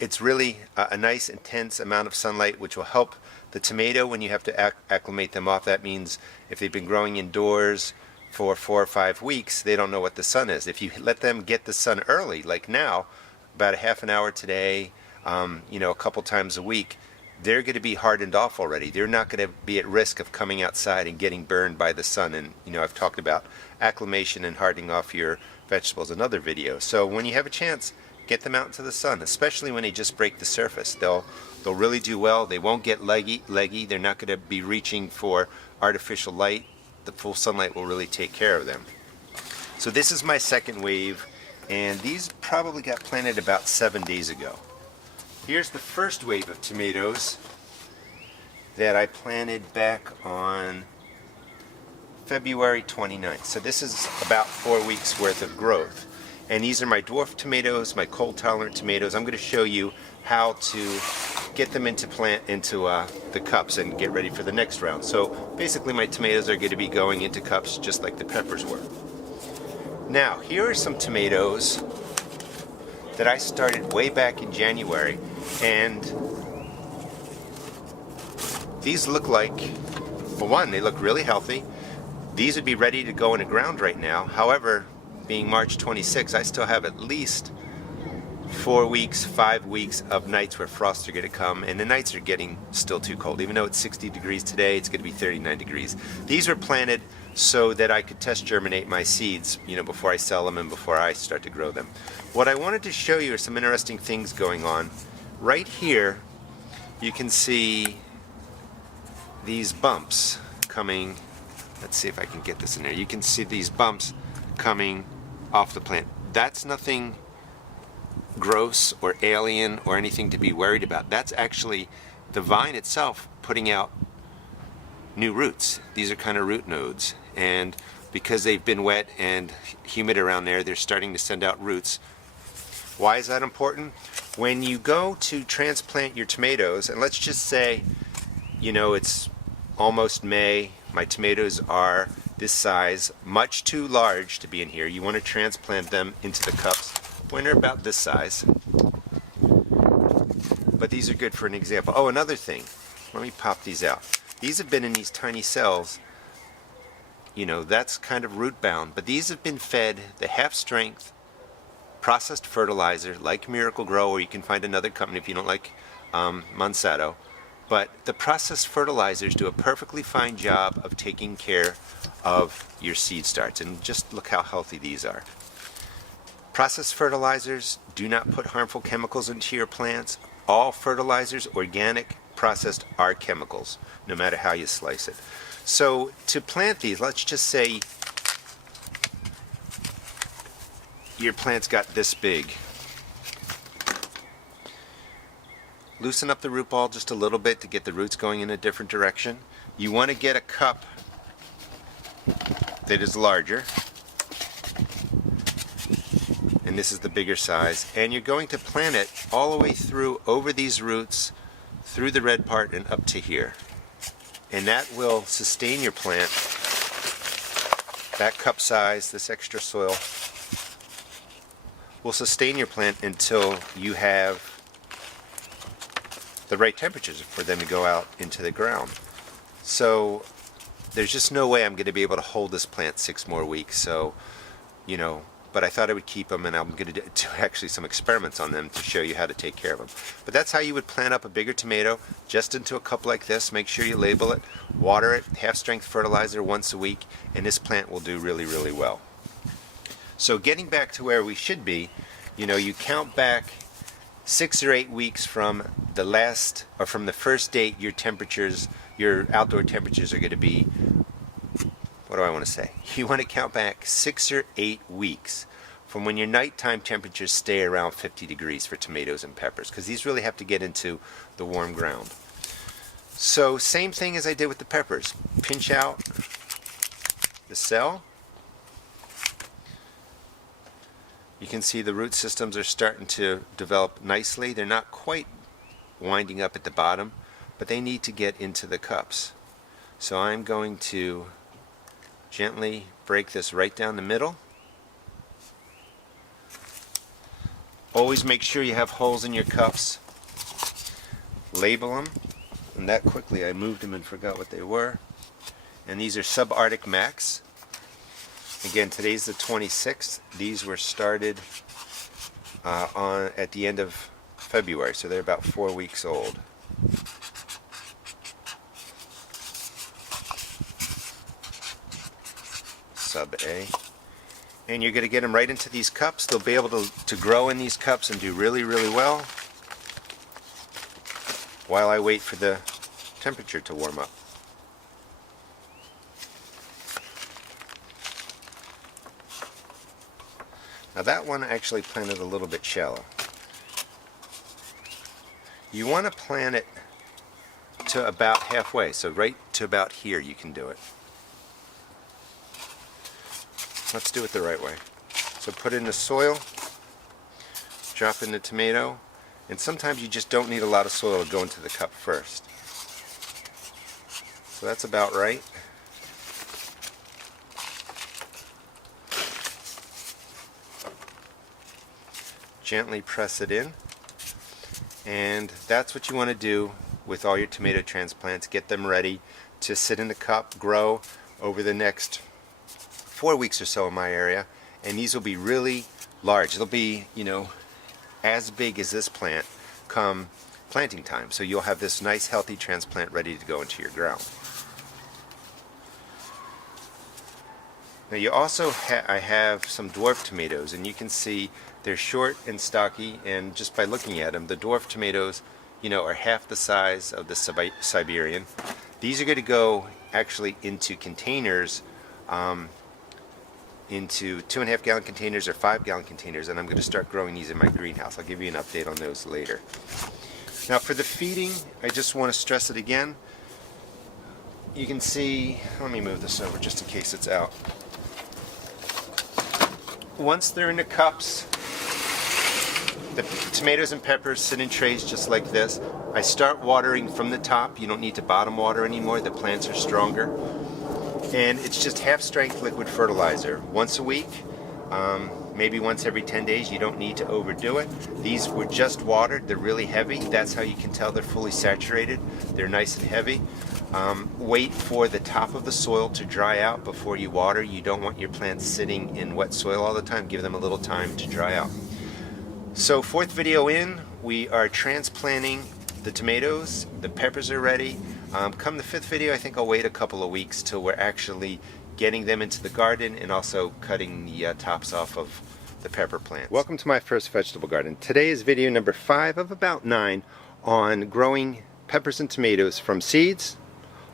it's really a nice intense amount of sunlight, which will help the tomato when you have to acclimate them off. That means if they've been growing indoors for 4 or 5 weeks, they don't know what the sun is. If you let them get the sun early, like now, about a half an hour today, a couple times a week, they're going to be hardened off already. They're not going to be at risk of coming outside and getting burned by the sun. And I've talked about acclimation and hardening off your vegetables in other videos. So when you have a chance, get them out into the sun, especially when they just break the surface. They'll really do well. They won't get leggy. They're not going to be reaching for artificial light. The full sunlight will really take care of them. So this is my second wave, and these probably got planted about 7 days ago. Here's the first wave of tomatoes that I planted back on February 29th. So this is about 4 weeks worth of growth. And these are my dwarf tomatoes, my cold tolerant tomatoes. I'm going to show you how to get them into the cups and get ready for the next round. So basically my tomatoes are going to be going into cups just like the peppers were. Now here are some tomatoes that I started way back in January, and these look like, well, one, they look really healthy. These would be ready to go in the ground right now. However, being March 26, I still have at least 4 weeks, 5 weeks of nights where frosts are going to come, and the nights are getting still too cold. Even though it's 60 degrees today, it's going to be 39 degrees. These were planted so that I could test germinate my seeds, before I sell them and before I start to grow them. What I wanted to show you are some interesting things going on. Right here, you can see these bumps coming. Let's see if I can get this in there. You can see these bumps coming off the plant. That's nothing gross or alien or anything to be worried about. That's actually the vine itself putting out new roots. These are kind of root nodes, and because they've been wet and humid around there, they're starting to send out roots. Why is that important? When you go to transplant your tomatoes, and let's just say, you know, it's almost May, my tomatoes are this size, much too large to be in here. You want to transplant them into the cups when they're about this size. But these are good for an example. Oh, another thing, let me pop these out. These have been in these tiny cells. You know, that's kind of root bound, but these have been fed the half-strength processed fertilizer like Miracle Grow, or you can find another company if you don't like Monsanto. But the processed fertilizers do a perfectly fine job of taking care of your seed starts, and just look how healthy these are. Processed fertilizers do not put harmful chemicals into your plants. All fertilizers, organic, processed, are chemicals, no matter how you slice it. So to plant these, let's just say your plant's got this big. Loosen up the root ball just a little bit to get the roots going in a different direction. You want to get a cup that is larger, and this is the bigger size, and you're going to plant it all the way through over these roots, through the red part and up to here. And that will sustain your plant. That cup size, this extra soil, will sustain your plant until you have the right temperatures for them to go out into the ground. So there's just no way I'm going to be able to hold this plant 6 more weeks. So, you know, but I thought I would keep them, and I'm going to do actually some experiments on them to show you how to take care of them. But that's how you would plant up a bigger tomato, just into a cup like this. Make sure you label it, water it, half-strength fertilizer once a week, and this plant will do really, really well. So getting back to where we should be, you know, you count back 6 or 8 weeks from the last, or from the first date your temperatures, your outdoor temperatures are going to be, what do I want to say? You want to count back 6 or 8 weeks from when your nighttime temperatures stay around 50 degrees for tomatoes and peppers, because these really have to get into the warm ground. So same thing as I did with the peppers. Pinch out the cell. You can see the root systems are starting to develop nicely. They're not quite winding up at the bottom, but they need to get into the cups. So I'm going to gently break this right down the middle. Always make sure you have holes in your cups. Label them. And that quickly I moved them and forgot what they were. And these are Subarctic Max. Again, today's the 26th. These were started at the end of February, so they're about 4 weeks old. Sub A. And you're going to get them right into these cups. They'll be able to grow in these cups and do really, really well while I wait for the temperature to warm up. Now that one actually planted a little bit shallow. You want to plant it to about halfway, so right to about here you can do it. Let's do it the right way. So put in the soil, drop in the tomato, and sometimes you just don't need a lot of soil to go into the cup first. So that's about right. Gently press it in, and that's what you want to do with all your tomato transplants. Get them ready to sit in the cup, grow over the next 4 weeks or so in my area, and these will be really large. They'll be, you know, as big as this plant come planting time. So you'll have this nice healthy transplant ready to go into your ground. Now you also I have some dwarf tomatoes, and you can see they're short and stocky, and just by looking at them, the dwarf tomatoes, you know, are half the size of the Siberian. These are going to go actually into containers, into 2.5 gallon containers or 5 gallon containers, and I'm going to start growing these in my greenhouse. I'll give you an update on those later. Now for the feeding, I just want to stress it again. you can see, let me move this over just in case it's out. Once they're in the cups, the tomatoes and peppers sit in trays just like this. I start watering from the top. You don't need to bottom water anymore. The plants are stronger. And it's just half-strength liquid fertilizer. Once a week, maybe once every 10 days. You don't need to overdo it. These were just watered. They're really heavy. That's how you can tell they're fully saturated. They're nice and heavy. Wait for the top of the soil to dry out before you water. You don't want your plants sitting in wet soil all the time. Give them a little time to dry out. So 4th video in, we are transplanting the tomatoes. The peppers are ready. Come the 5th video, I think I'll wait a couple of weeks till we're actually getting them into the garden and also cutting the tops off of the pepper plants. Welcome to my first vegetable garden. Today is video number 5 of about 9 on growing peppers and tomatoes from seeds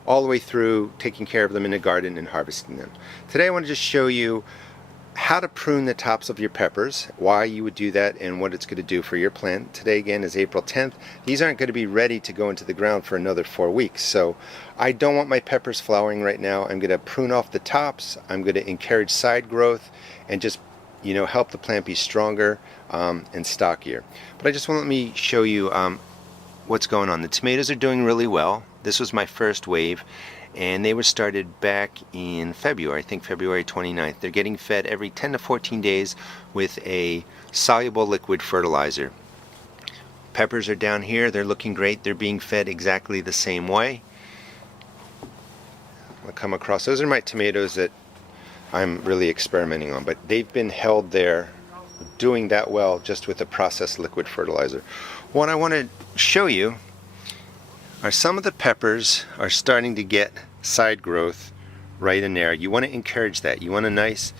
all the way through taking care of them in the garden and harvesting them. Today I want to just show you how to prune the tops of your peppers, why you would do that, and what it's going to do for your plant. Today again is April 10th. These aren't going to be ready to go into the ground for another 4 weeks, so I don't want my peppers flowering right now. I'm going to prune off the tops. I'm going to encourage side growth and just, you know, help the plant be stronger and stockier. But I just want to let me show you what's going on. The tomatoes are doing really well. This was my first wave, and they were started back in February, I think February 29th. They're getting fed every 10 to 14 days with a soluble liquid fertilizer. Peppers are down here. They're looking great. They're being fed exactly the same way. I'll come across, those are my tomatoes that I'm really experimenting on, but they've been held there doing that well just with a processed liquid fertilizer. What I want to show you are some of the peppers are starting to get side growth right in there. You want to encourage that. You want a nice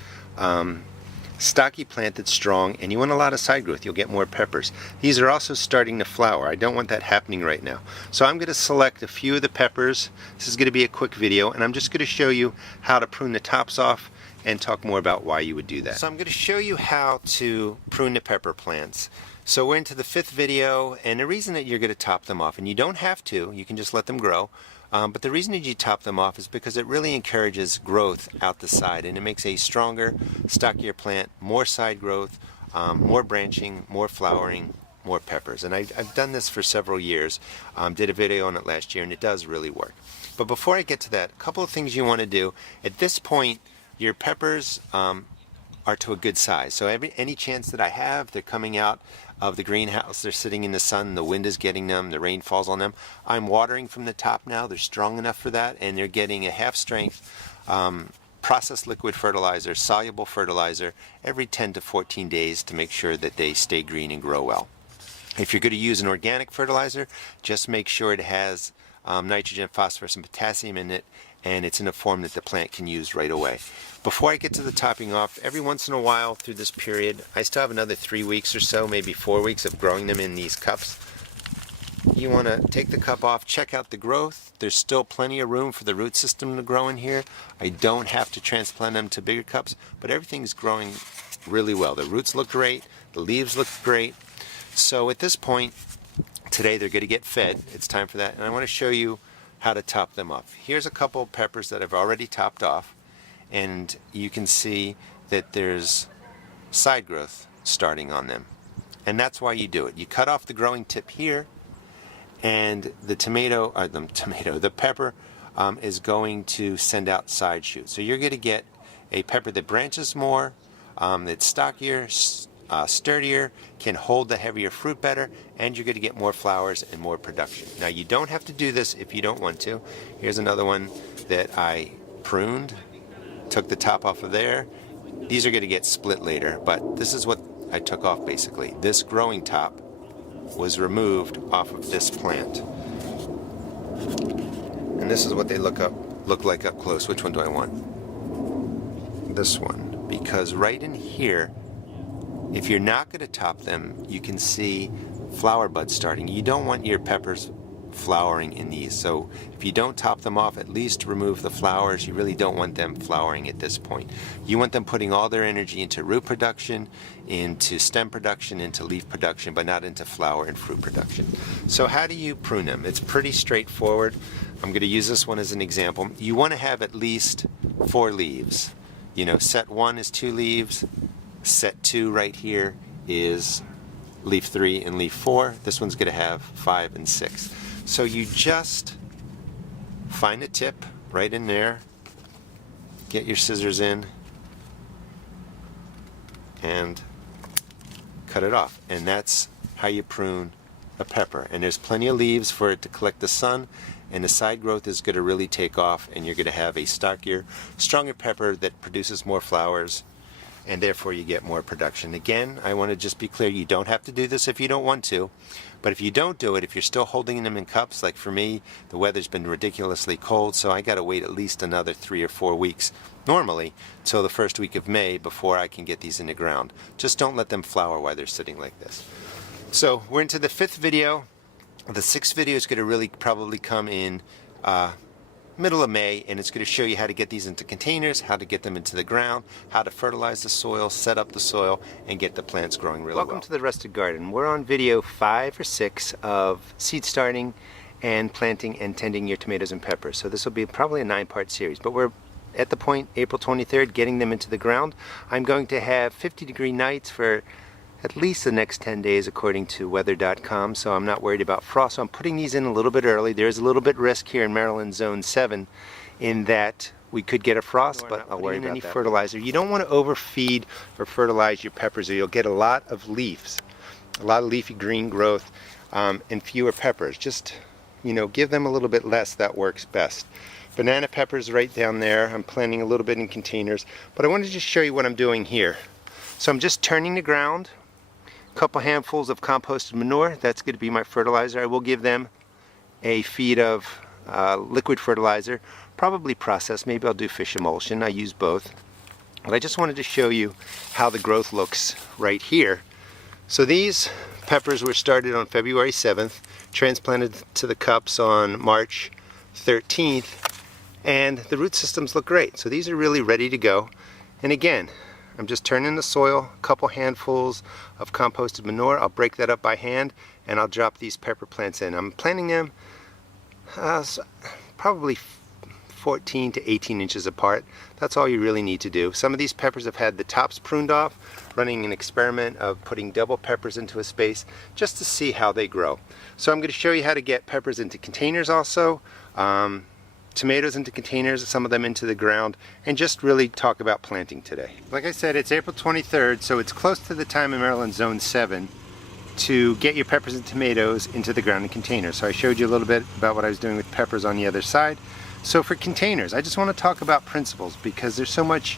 stocky plant that's strong, and you want a lot of side growth. You'll get more peppers. These are also starting to flower. I don't want that happening right now. So I'm going to select a few of the peppers. This is going to be a quick video, and I'm just going to show you how to prune the tops off and talk more about why you would do that. So I'm going to show you how to prune the pepper plants. So we're into the 5th video, and the reason that you're going to top them off, and you don't have to, you can just let them grow, but the reason that you top them off is because it really encourages growth out the side, and it makes a stronger, stockier plant, more side growth, more branching, more flowering, more peppers. And I've done this for several years, did a video on it last year, and it does really work. But before I get to that, a couple of things you want to do. At this point, your peppers are to a good size. So any chance that I have, they're coming out of the greenhouse, they're sitting in the sun, the wind is getting them, the rain falls on them. I'm watering from the top now. They're strong enough for that, and they're getting a half-strength processed liquid fertilizer, soluble fertilizer, every 10 to 14 days to make sure that they stay green and grow well. If you're going to use an organic fertilizer, just make sure it has nitrogen, phosphorus, and potassium in it, and it's in a form that the plant can use right away. Before I get to the topping off, every once in a while through this period, I still have another 3 weeks or so, maybe 4 weeks of growing them in these cups. You want to take the cup off, check out the growth. There's still plenty of room for the root system to grow in here. I don't have to transplant them to bigger cups, but everything's growing really well. The roots look great, the leaves look great. So at this point, today they're going to get fed. It's time for that, and I want to show you how to top them off. Here's a couple peppers that I've already topped off, and you can see that there's side growth starting on them. And that's why you do it. You cut off the growing tip here, and the pepper is going to send out side shoots. So you're going to get a pepper that branches more, that's stockier, sturdier, can hold the heavier fruit better, and you're going to get more flowers and more production. Now you don't have to do this if you don't want to. Here's another one that I pruned, took the top off of there. These are going to get split later, but this is what I took off basically. This growing top was removed off of this plant. And this is what they look like up close. Which one do I want? This one. Because right in here, if you're not going to top them, you can see flower buds starting. You don't want your peppers flowering in these. So if you don't top them off, at least remove the flowers. You really don't want them flowering at this point. You want them putting all their energy into root production, into stem production, into leaf production, but not into flower and fruit production. So how do you prune them? It's pretty straightforward. I'm going to use this one as an example. You want to have at least 4 leaves. You know, set 1 is 2 leaves, set 2 right here is leaf 3 and leaf 4. This one's going to have 5 and 6. So you just find a tip right in there, get your scissors in, and cut it off. And that's how you prune a pepper. And there's plenty of leaves for it to collect the sun, and the side growth is going to really take off, and you're going to have a stockier, stronger pepper that produces more flowers, and therefore you get more production. Again, I want to just be clear, you don't have to do this if you don't want to, but if you don't do it, if you're still holding them in cups, like for me, the weather's been ridiculously cold, so I got to wait at least another 3 or 4 weeks, normally, till the first week of May before I can get these in the ground. Just don't let them flower while they're sitting like this. So we're into the 5th video. The 6th video is going to really probably come in middle of May, and it's going to show you how to get these into containers, how to get them into the ground, how to fertilize the soil, set up the soil, and get the plants growing really well. Welcome to the Rusted Garden. We're on video 5 or 6 of seed starting and planting and tending your tomatoes and peppers. So this will be probably a 9-part series, but we're at the point, April 23rd, getting them into the ground. I'm going to have 50-degree nights for at least the next 10 days according to weather.com, so I'm not worried about frost. So I'm putting these in a little bit early. There's a little bit risk here in Maryland Zone 7 in that we could get a frost, but I'll worry about any fertilizer. You don't want to overfeed or fertilize your peppers, or you'll get a lot of leaves, a lot of leafy green growth, and fewer peppers. Just, you know, give them a little bit less. That works best. Banana peppers right down there. I'm planting a little bit in containers, but I wanted to just show you what I'm doing here. So I'm just turning the ground. Couple handfuls of composted manure. That's going to be my fertilizer. I will give them a feed of liquid fertilizer, probably processed. Maybe I'll do fish emulsion. I use both. But I just wanted to show you how the growth looks right here. So these peppers were started on February 7th, transplanted to the cups on March 13th, and the root systems look great. So these are really ready to go. And again, I'm just turning the soil, a couple handfuls of composted manure. I'll break that up by hand, and I'll drop these pepper plants in. I'm planting them probably 14 to 18 inches apart. That's all you really need to do. Some of these peppers have had the tops pruned off, running an experiment of putting double peppers into a space just to see how they grow. So I'm going to show you how to get peppers into containers also. Tomatoes into containers, some of them into the ground, and just really talk about planting today. Like I said, it's April 23rd, so it's close to the time in Maryland Zone 7 to get your peppers and tomatoes into the ground in containers. So I showed you a little bit about what I was doing with peppers on the other side. So for containers, I just want to talk about principles, because there's so many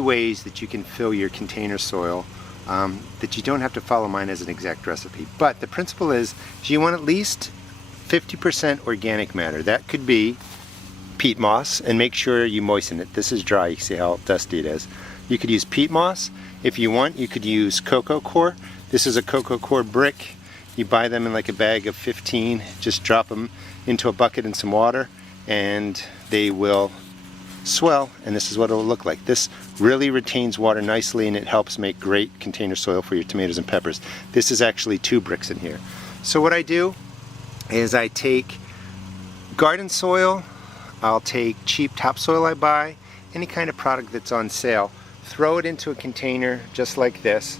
ways that you can fill your container soil that you don't have to follow mine as an exact recipe. But the principle is you want at least 50% organic matter. That could be peat moss, and make sure you moisten it. This is dry, you see how dusty it is. You could use peat moss. If you want, you could use cocoa coir. This is a cocoa coir brick. You buy them in like a bag of 15. Just drop them into a bucket in some water, and they will swell, and this is what it will look like. This really retains water nicely, and it helps make great container soil for your tomatoes and peppers. This is actually 2 bricks in here. So what I do is I take garden soil, I'll take cheap topsoil I buy, any kind of product that's on sale, throw it into a container just like this,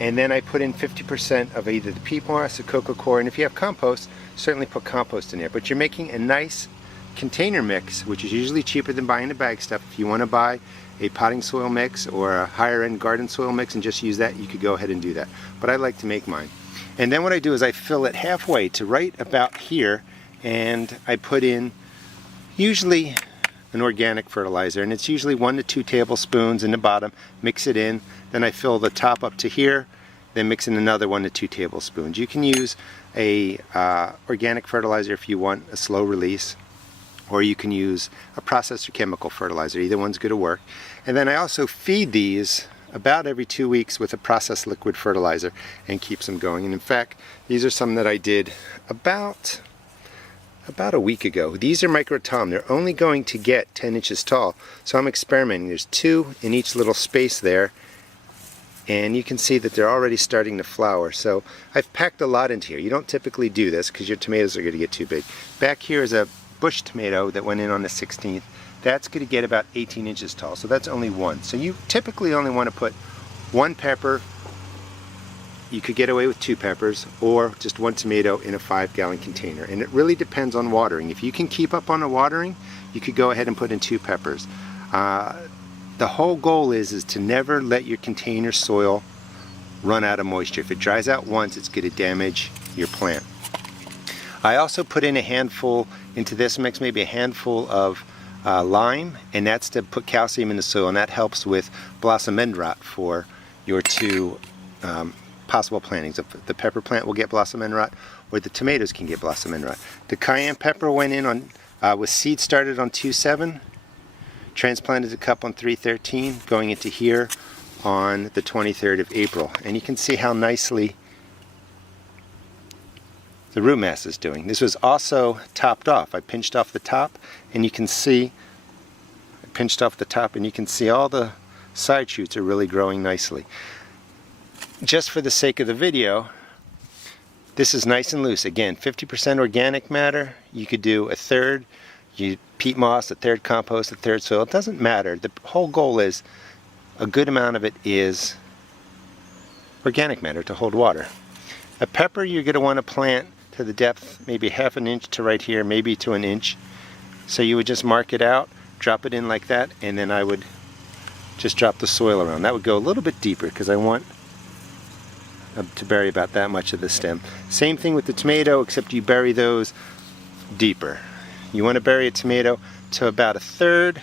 and then I put in 50% of either the peat moss or cocoa coir, and if you have compost, certainly put compost in there. But you're making a nice container mix, which is usually cheaper than buying the bag stuff. If you want to buy a potting soil mix or a higher end garden soil mix and just use that, you could go ahead and do that. But I like to make mine. And then what I do is I fill it halfway to right about here, and I put in usually an organic fertilizer, and it's usually 1 to 2 tablespoons in the bottom. Mix it in, then I fill the top up to here, then mix in another 1 to 2 tablespoons. You can use a organic fertilizer if you want a slow release, or you can use a processed or chemical fertilizer. Either one's going to work. And then I also feed these about every 2 weeks with a processed liquid fertilizer and keeps them going. And in fact, these are some that I did about a week ago. These are microtom. They're only going to get 10 inches tall. So I'm experimenting. There's 2 in each little space there. And you can see that they're already starting to flower. So I've packed a lot into here. You don't typically do this because your tomatoes are going to get too big. Back here is a bush tomato that went in on the 16th. That's going to get about 18 inches tall. So that's only 1. So you typically only want to put 1 pepper. You could get away with 2 peppers or just 1 tomato in a 5-gallon container. And it really depends on watering. If you can keep up on the watering, you could go ahead and put in 2 peppers. The whole goal is to never let your container soil run out of moisture. If it dries out once, it's going to damage your plant. I also put in a handful into this mix, maybe a handful of lime, and that's to put calcium in the soil, and that helps with blossom end rot for your 2 possible plantings. The pepper plant will get blossom end rot, or the tomatoes can get blossom end rot. The cayenne pepper went in on with seed started on 2/7. Transplanted a cup on 3/13, going into here on the 23rd of April. And you can see how nicely the root mass is doing. This was also topped off. I pinched off the top, and you can see, all the side shoots are really growing nicely. Just for the sake of the video, this is nice and loose. Again, 50% organic matter. You could do a third peat moss, a third compost, a third soil. It doesn't matter. The whole goal is a good amount of it is organic matter to hold water. A pepper you're going to want to plant to the depth, maybe 1/2 inch to right here, maybe to 1 inch. So you would just mark it out, drop it in like that, and then I would just drop the soil around. That would go a little bit deeper because I want to bury about that much of the stem. Same thing with the tomato, except you bury those deeper. You want to bury a tomato to about 1/3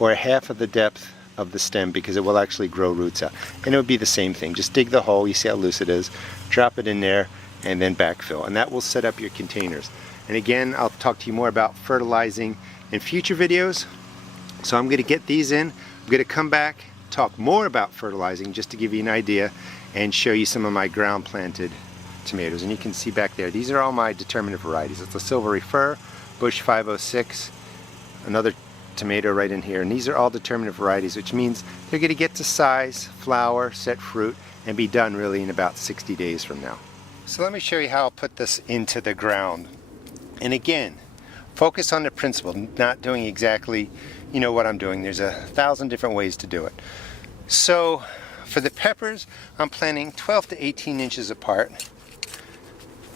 or 1/2 of the depth of the stem because it will actually grow roots out. And it would be the same thing. Just dig the hole, you see how loose it is, drop it in there, and then backfill. And that will set up your containers. And again, I'll talk to you more about fertilizing in future videos. So I'm going to get these in. I'm going to come back, talk more about fertilizing just to give you an idea and show you some of my ground planted tomatoes. And you can see back there, these are all my Determinate varieties. It's a Silvery Fir, Bush 506, another tomato right in here, and these are all Determinate varieties, which means they're going to get to size, flower, set fruit, and be done really in about 60 days from now. So let me show you how I'll put this into the ground. And again, focus on the principle, not doing exactly what I'm doing. There's 1,000 different ways to do it. So for the peppers, I'm planting 12 to 18 inches apart.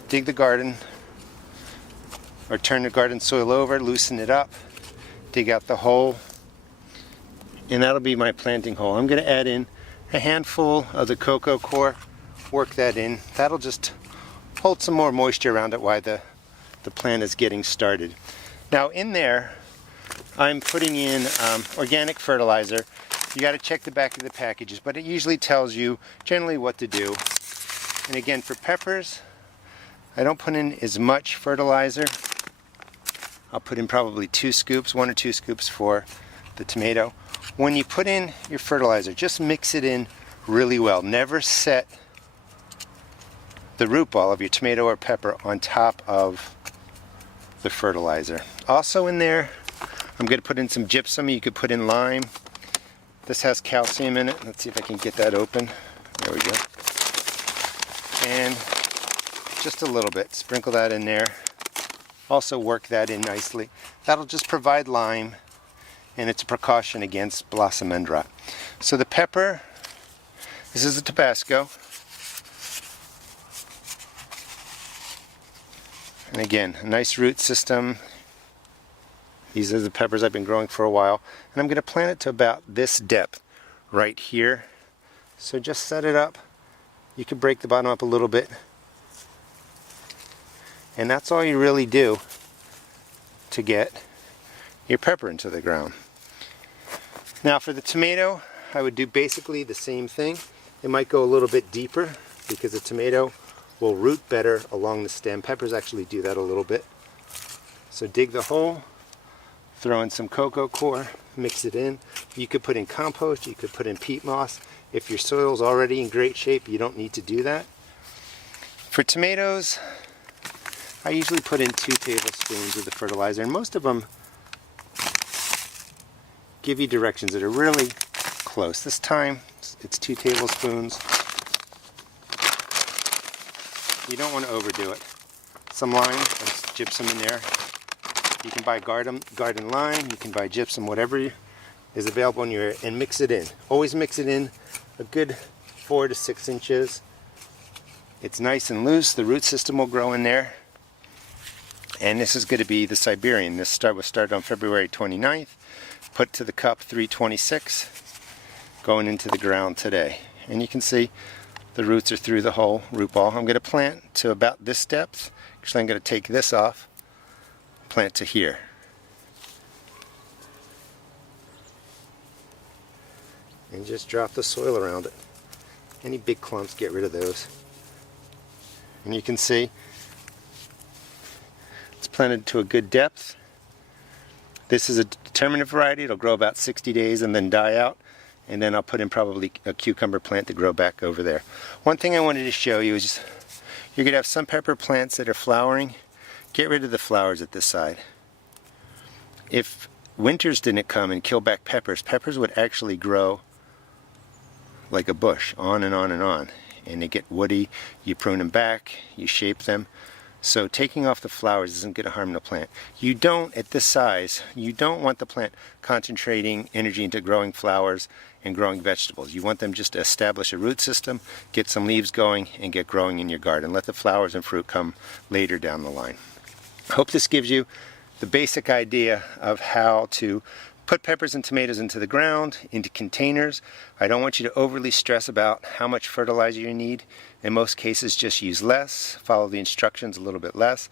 Dig the garden, or turn the garden soil over, loosen it up, dig out the hole, and that'll be my planting hole. I'm going to add in a handful of the cocoa coir, work that in. That'll just hold some more moisture around it while the plant is getting started. Now in there, I'm putting in organic fertilizer. You got to check the back of the packages, but it usually tells you generally what to do. And again, for peppers, I don't put in as much fertilizer. I'll put in probably 2 scoops, 1 or 2 scoops for the tomato. When you put in your fertilizer, just mix it in really well. Never set the root ball of your tomato or pepper on top of the fertilizer. Also in there, I'm going to put in some gypsum. You could put in lime. This has calcium in it. Let's see if I can get that open. There we go. And just a little bit. Sprinkle that in there. Also work that in nicely. That'll just provide lime, and it's a precaution against blossom end rot. So the pepper, this is a Tabasco. And again, a nice root system. These are the peppers I've been growing for a while. And I'm going to plant it to about this depth right here. So just set it up. You can break the bottom up a little bit. And that's all you really do to get your pepper into the ground. Now for the tomato, I would do basically the same thing. It might go a little bit deeper because the tomato will root better along the stem. Peppers actually do that a little bit. So dig the hole, Throw in some cocoa coir, mix it in. You could put in compost, you could put in peat moss. If your soil's already in great shape, you don't need to do that. For tomatoes, I usually put in 2 tablespoons of the fertilizer, and most of them give you directions that are really close. This time, it's 2 tablespoons. You don't want to overdo it. Some lime, there's gypsum in there. You can buy garden lime, you can buy gypsum, whatever is available in your area, and mix it in. Always mix it in a good 4 to 6 inches. It's nice and loose, the root system will grow in there. And this is going to be the Siberian. This was started on February 29th, put to the cup 326, going into the ground today. And you can see the roots are through the whole root ball. I'm going to plant to about this depth. Actually, I'm going to take this off, plant to here. And just drop the soil around it. Any big clumps, get rid of those. And you can see it's planted to a good depth. This is a determinate variety. It'll grow about 60 days and then die out. And then I'll put in probably a cucumber plant to grow back over there. One thing I wanted to show you is you're going to have some pepper plants that are flowering. Get rid of the flowers at this side. If winters didn't come and kill back peppers, peppers would actually grow like a bush, on and on and on. And they get woody, you prune them back, you shape them. So taking off the flowers isn't going to harm the plant. You don't, at this size, you don't want the plant concentrating energy into growing flowers and growing vegetables. You want them just to establish a root system, get some leaves going, and get growing in your garden. Let the flowers and fruit come later down the line. I hope this gives you the basic idea of how to put peppers and tomatoes into the ground, into containers. I don't want you to overly stress about how much fertilizer you need. In most cases, just use less, follow the instructions a little bit less.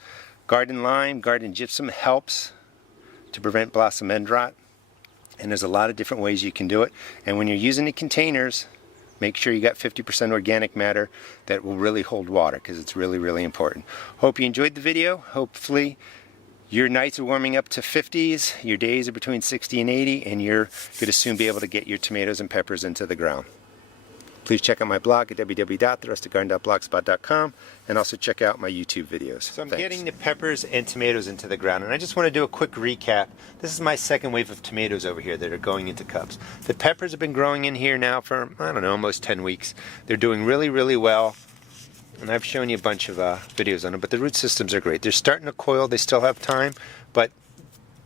Garden lime, garden gypsum helps to prevent blossom end rot. And there's a lot of different ways you can do it. And when you're using the containers, make sure you got 50% organic matter that will really hold water, because it's really, really important. Hope you enjoyed the video. Hopefully your nights are warming up to 50s, your days are between 60 and 80, and you're going to soon be able to get your tomatoes and peppers into the ground. Please check out my blog at www.therustedgarden.blogspot.com, and also check out my YouTube videos. So I'm getting the peppers and tomatoes into the ground, and I just want to do a quick recap. This is my second wave of tomatoes over here that are going into cups. The peppers have been growing in here now for, I don't know, almost 10 weeks. They're doing really, really well. And I've shown you a bunch of videos on them, but the root systems are great. They're starting to coil, they still have time, but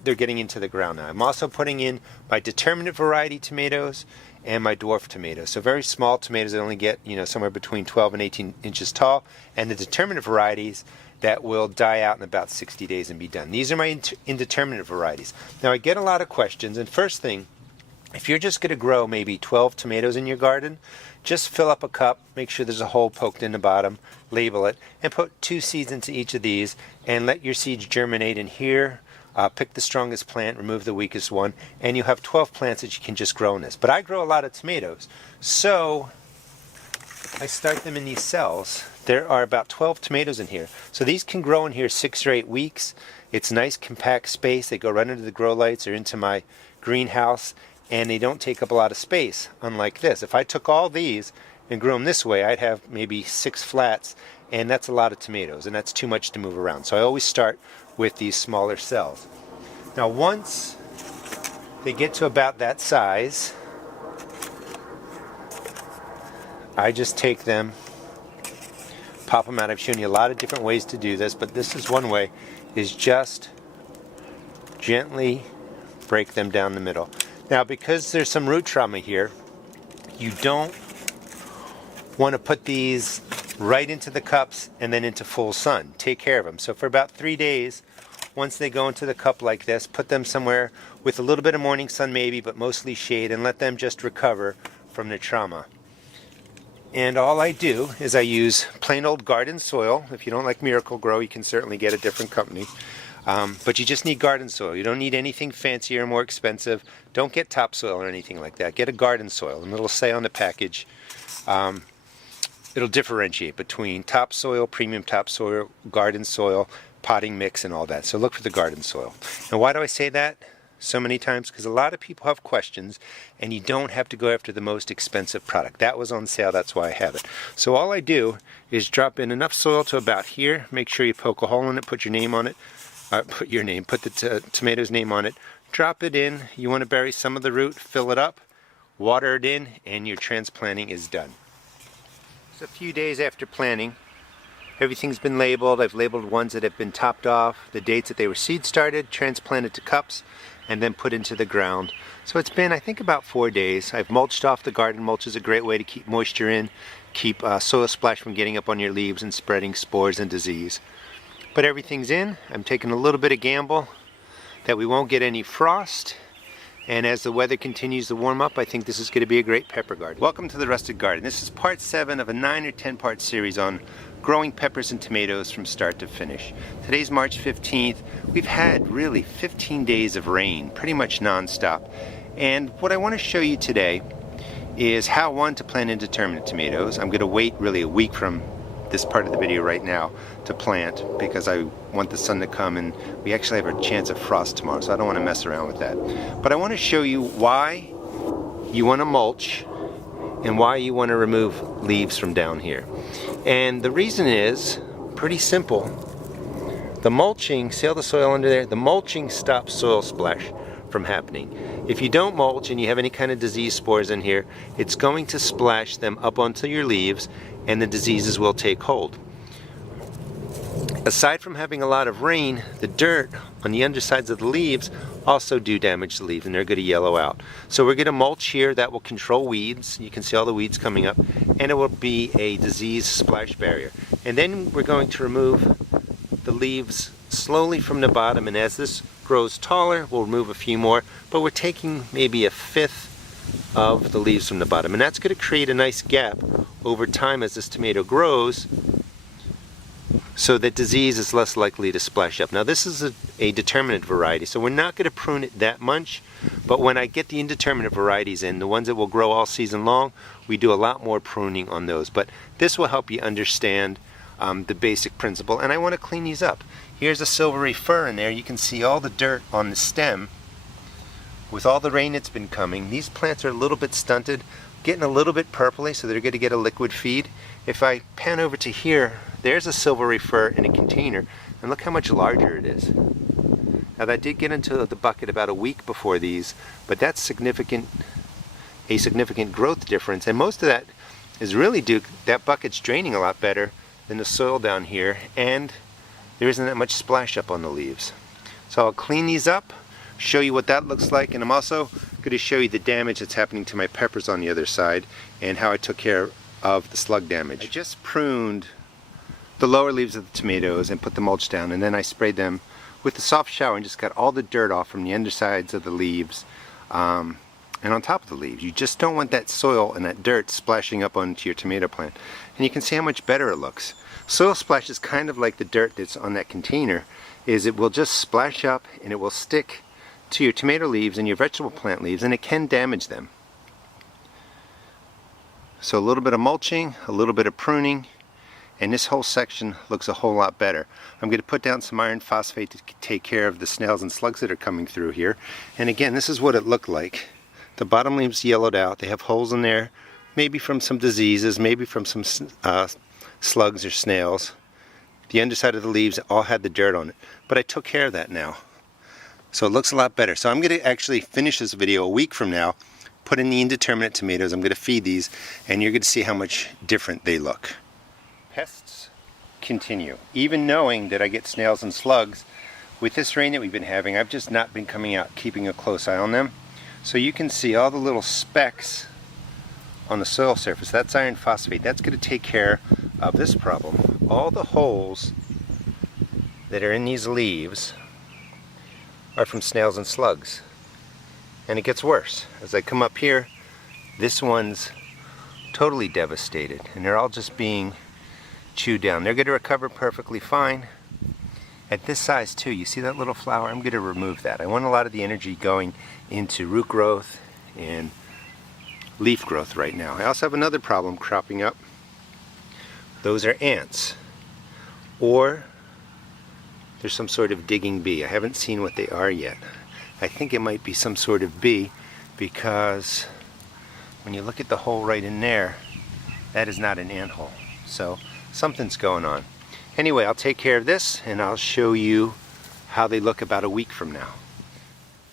they're getting into the ground now. I'm also putting in my Determinate variety tomatoes and my dwarf tomatoes. So very small tomatoes that only get, somewhere between 12 and 18 inches tall, and the Determinate varieties that will die out in about 60 days and be done. These are my Indeterminate varieties. Now I get a lot of questions, and first thing, if you're just going to grow maybe 12 tomatoes in your garden, just fill up a cup, make sure there's a hole poked in the bottom, label it, and put 2 seeds into each of these, and let your seeds germinate in here. Pick the strongest plant, remove the weakest one, and you have 12 plants that you can just grow in this. But I grow a lot of tomatoes, so I start them in these cells. There are about 12 tomatoes in here. So these can grow in here 6 or 8 weeks. It's nice, compact space. They go right into the grow lights or into my greenhouse, and they don't take up a lot of space, unlike this. If I took all these and grew them this way, I'd have maybe 6 flats, and that's a lot of tomatoes, and that's too much to move around. So I always start with these smaller cells. Now once they get to about that size, I just take them, pop them out. I've shown you a lot of different ways to do this, but this is one way, is just gently break them down the middle. Now, because there's some root trauma here, you don't want to put these right into the cups and then into full sun. Take care of them. So for about 3 days, once they go into the cup like this, put them somewhere with a little bit of morning sun maybe, but mostly shade, and let them just recover from the trauma. And all I do is I use plain old garden soil. If you don't like Miracle Grow, you can certainly get a different company. But you just need garden soil. You don't need anything fancier or more expensive. Don't get topsoil or anything like that. Get a garden soil, and it'll say on the package, it'll differentiate between topsoil, premium topsoil, garden soil, potting mix, and all that. So look for the garden soil. And why do I say that? so many times because a lot of people have questions and you don't have to go after the most expensive product. That was on sale, that's why I have it. So all I do is drop in enough soil to about here. Make sure you poke a hole in it, put your name on it. Put the tomato's name on it. Drop it in. You want to bury some of the root, fill it up, water it in, and your transplanting is done. It's a few days after planting. Everything's been labeled. I've labeled ones that have been topped off, the dates that they were seed started, transplanted to cups, and then put into the ground. So it's been, I think, about 4 days. I've mulched off the garden. Mulch is a great way to keep moisture in, keep soil splash from getting up on your leaves and spreading spores and disease. But everything's in. I'm taking a little bit of gamble that we won't get any frost. And as the weather continues to warm up, I think this is going to be a great pepper garden. Welcome to the Rusted Garden. This is part 7 of a 9 or 10 part series on growing peppers and tomatoes from start to finish. Today's March 15th. We've had really 15 days of rain, pretty much non-stop. And what I want to show you today is how, one, to plant indeterminate tomatoes. I'm going to wait really a week from this part of the video right now to plant because I want the sun to come, and we actually have a chance of frost tomorrow, so I don't want to mess around with that. But I want to show you why you want to mulch and why you want to remove leaves from down here. And the reason is pretty simple. The mulching, see all the soil under there? The mulching stops soil splash from happening. If you don't mulch and you have any kind of disease spores in here, it's going to splash them up onto your leaves and the diseases will take hold. Aside from having a lot of rain, the dirt on the undersides of the leaves also do damage the leaves, and they're going to yellow out. So we're going to mulch here. That will control weeds. You can see all the weeds coming up, and it will be a disease splash barrier. And then we're going to remove the leaves slowly from the bottom, and as this grows taller, we'll remove a few more, but we're taking maybe 1/5 of the leaves from the bottom, and that's going to create a nice gap over time as this tomato grows, so that disease is less likely to splash up. Now this is a determinate variety, so we're not going to prune it that much, but when I get the indeterminate varieties in, the ones that will grow all season long, we do a lot more pruning on those. But this will help you understand the basic principle, and I want to clean these up. Here's a silvery fir in there. You can see all the dirt on the stem. With all the rain that's been coming, these plants are a little bit stunted, getting a little bit purpley, so they're going to get a liquid feed. If I pan over to here, there's a silvery fir in a container, and look how much larger it is. Now that did get into the bucket about a week before these, but that's a significant growth difference, and most of that is really due, that bucket's draining a lot better than the soil down here, and there isn't that much splash up on the leaves. So I'll clean these up, show you what that looks like, and I'm also going to show you the damage that's happening to my peppers on the other side and how I took care of the slug damage. I just pruned the lower leaves of the tomatoes and put the mulch down, and then I sprayed them with the soft shower and just got all the dirt off from the undersides of the leaves and on top of the leaves. You just don't want that soil and that dirt splashing up onto your tomato plant. And you can see how much better it looks. Soil splash is kind of like the dirt that's on that container, is it will just splash up and it will stick to your tomato leaves and your vegetable plant leaves, and it can damage them. So a little bit of mulching, a little bit of pruning, and this whole section looks a whole lot better. I'm going to put down some iron phosphate to take care of the snails and slugs that are coming through here. And again, this is what it looked like. The bottom leaves yellowed out. They have holes in there, maybe from some diseases, maybe from some slugs or snails. The underside of the leaves all had the dirt on it, but I took care of that now. So it looks a lot better. So I'm going to actually finish this video a week from now, put in the indeterminate tomatoes. I'm going to feed these, and you're going to see how much different they look. Pests continue. Even knowing that I get snails and slugs, with this rain that we've been having, I've just not been coming out, keeping a close eye on them. So you can see all the little specks on the soil surface. That's iron phosphate. That's going to take care of this problem. All the holes that are in these leaves are from snails and slugs. And it gets worse. As I come up here, this one's totally devastated, and they're all just being chewed down. They're going to recover perfectly fine. At this size too, you see that little flower? I'm going to remove that. I want a lot of the energy going into root growth and leaf growth right now. I also have another problem cropping up. Those are ants, or there's some sort of digging bee. I haven't seen what they are yet. I think it might be some sort of bee, because when you look at the hole right in there, that is not an ant hole. So something's going on. Anyway, I'll take care of this and I'll show you how they look about a week from now.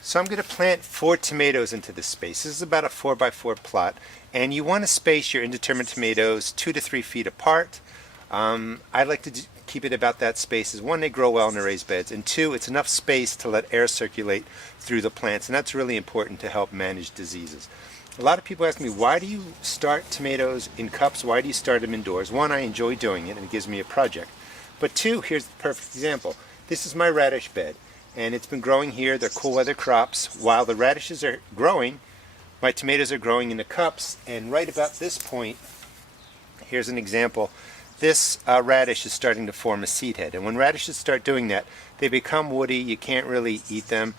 So I'm going to plant 4 tomatoes into this space. This is about a 4x4 plot, and you want to space your indeterminate tomatoes 2 to 3 feet apart. I like to keep it about that space. Is one, they grow well in the raised beds, and 2, it's enough space to let air circulate through the plants, and that's really important to help manage diseases. A lot of people ask me, why do you start tomatoes in cups? Why do you start them indoors? 1, I enjoy doing it and it gives me a project. But 2, here's the perfect example. This is my radish bed, and it's been growing here. They're cool weather crops. While the radishes are growing, my tomatoes are growing in the cups, and right about this point, here's an example. This radish is starting to form a seed head, and when radishes start doing that, they become woody. You can't really eat them.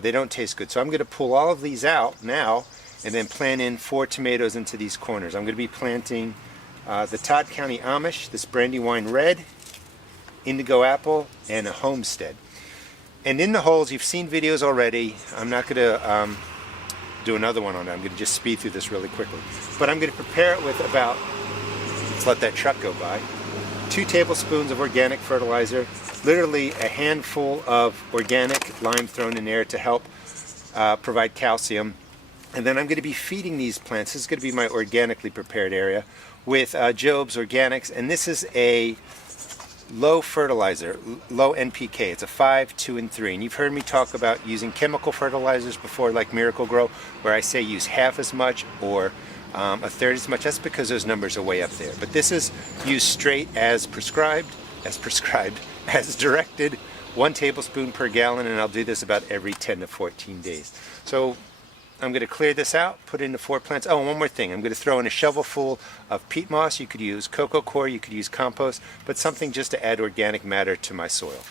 They don't taste good. So I'm going to pull all of these out now and then plant in 4 tomatoes into these corners. I'm going to be planting the Todd County Amish, this Brandywine Red, Indigo Apple, and a Homestead. And in the holes, you've seen videos already. I'm not going to do another one on it. I'm going to just speed through this really quickly. But I'm going to prepare it with about, let's let that truck go by, 2 tablespoons of organic fertilizer, literally a handful of organic lime thrown in there to help provide calcium. And then I'm going to be feeding these plants. This is going to be my organically prepared area with Job's Organics, and this is a low fertilizer, low NPK. It's a 5, 2, and 3. And you've heard me talk about using chemical fertilizers before, like Miracle Grow, where I say use half as much or a third as much. That's because those numbers are way up there. But this is used straight as prescribed, as directed, 1 tablespoon per gallon, and I'll do this about every 10 to 14 days. So I'm going to clear this out, put it into 4 plants. Oh, and one more thing. I'm going to throw in a shovelful of peat moss. You could use cocoa coir, you could use compost, but something just to add organic matter to my soil.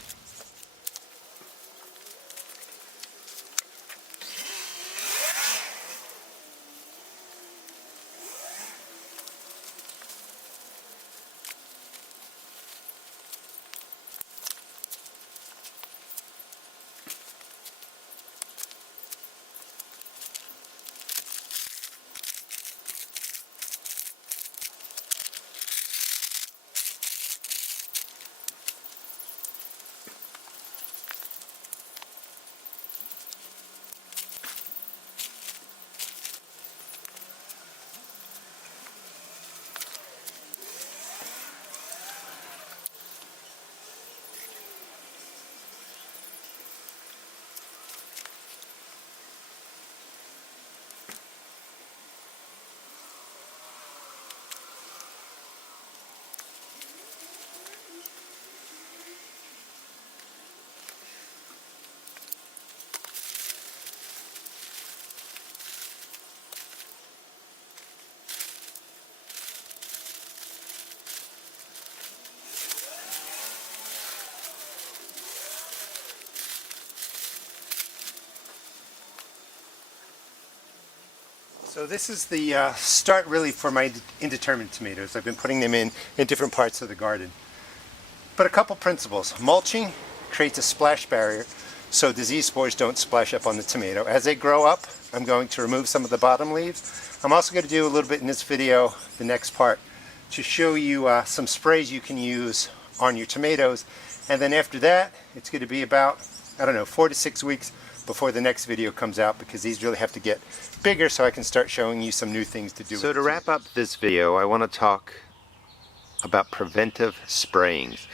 So this is the start really for my indeterminate tomatoes. I've been putting them in different parts of the garden. But a couple principles. Mulching creates a splash barrier so disease spores don't splash up on the tomato. As they grow up, I'm going to remove some of the bottom leaves. I'm also going to do a little bit in this video, the next part, to show you some sprays you can use on your tomatoes. And then after that, it's going to be about, I don't know, 4 to 6 weeks before the next video comes out, because these really have to get bigger so I can start showing you some new things to do. So to wrap up this video, I want to talk about preventive sprayings.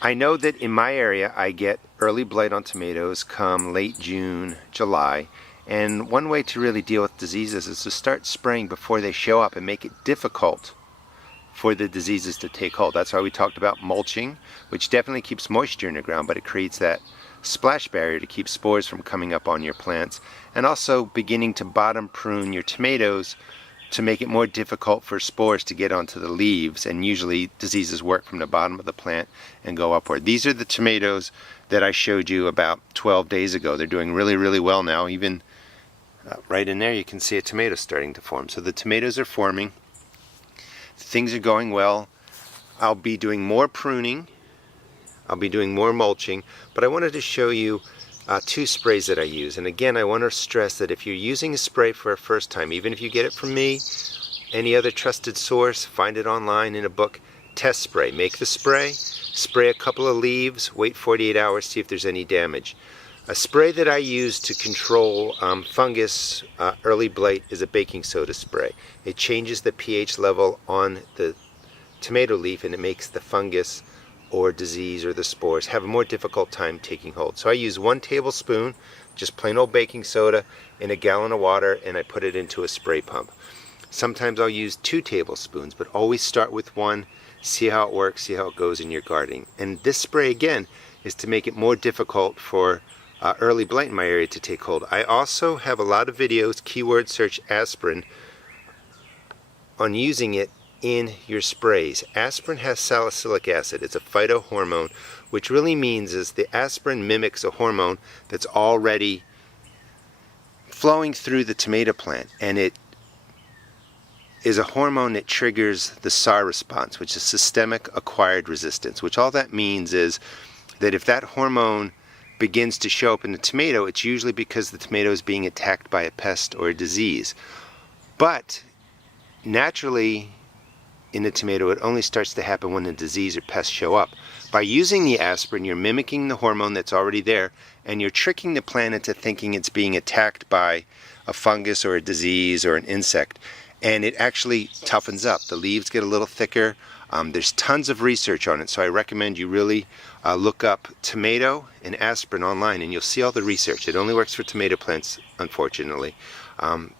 I know that in my area I get early blight on tomatoes come late June, July, and one way to really deal with diseases is to start spraying before they show up and make it difficult for the diseases to take hold. That's why we talked about mulching, which definitely keeps moisture in the ground, but it creates that splash barrier to keep spores from coming up on your plants, and also beginning to bottom prune your tomatoes to make it more difficult for spores to get onto the leaves, and usually diseases work from the bottom of the plant and go upward. These are the tomatoes that I showed you about 12 days ago. They're doing really, really well now. Even right in there you can see a tomato starting to form. So the tomatoes are forming. Things are going well. I'll be doing more pruning. I'll be doing more mulching, but I wanted to show you two sprays that I use. And again, I want to stress that if you're using a spray for a first time, even if you get it from me, any other trusted source, find it online in a book, test spray. Make the spray, spray a couple of leaves, wait 48 hours, see if there's any damage. A spray that I use to control fungus early blight is a baking soda spray. It changes the pH level on the tomato leaf and it makes the fungus or disease or the spores have a more difficult time taking hold. So I use 1 tablespoon, just plain old baking soda, in a gallon of water, and I put it into a spray pump. Sometimes I'll use 2 tablespoons, but always start with 1, see how it works, see how it goes in your gardening. And this spray again is to make it more difficult for early blight in my area to take hold. I also have a lot of videos, keyword search aspirin, on using it in your sprays. Aspirin has salicylic acid. It's a phytohormone, which really means is the aspirin mimics a hormone that's already flowing through the tomato plant, and it is a hormone that triggers the SAR response, which is systemic acquired resistance, which all that means is that if that hormone begins to show up in the tomato, it's usually because the tomato is being attacked by a pest or a disease. But naturally, in the tomato, it only starts to happen when the disease or pests show up. By using the aspirin, you're mimicking the hormone that's already there, and you're tricking the plant into thinking it's being attacked by a fungus or a disease or an insect. And it actually toughens up. The leaves get a little thicker. There's tons of research on it, so I recommend you really look up tomato and aspirin online, and you'll see all the research. It only works for tomato plants, unfortunately.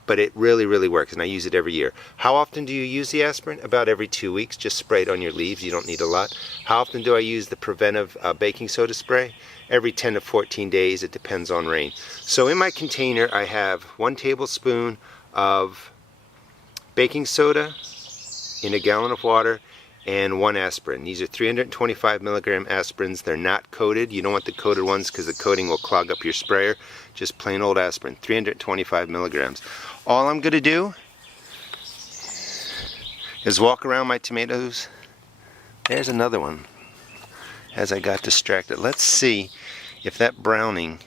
But it really, really works, and I use it every year. How often do you use the aspirin? About every 2 weeks. Just spray it on your leaves. You don't need a lot. How often do I use the Preventive baking soda spray? Every 10 to 14 days. It depends on rain. So in my container, I have 1 tablespoon of baking soda in a gallon of water and 1 aspirin. These are 325 milligram aspirins. They're not coated. You don't want the coated ones because the coating will clog up your sprayer. Just plain old aspirin, 325 milligrams. All I'm going to do is walk around my tomatoes. There's another one as I got distracted. Let's see if that browning...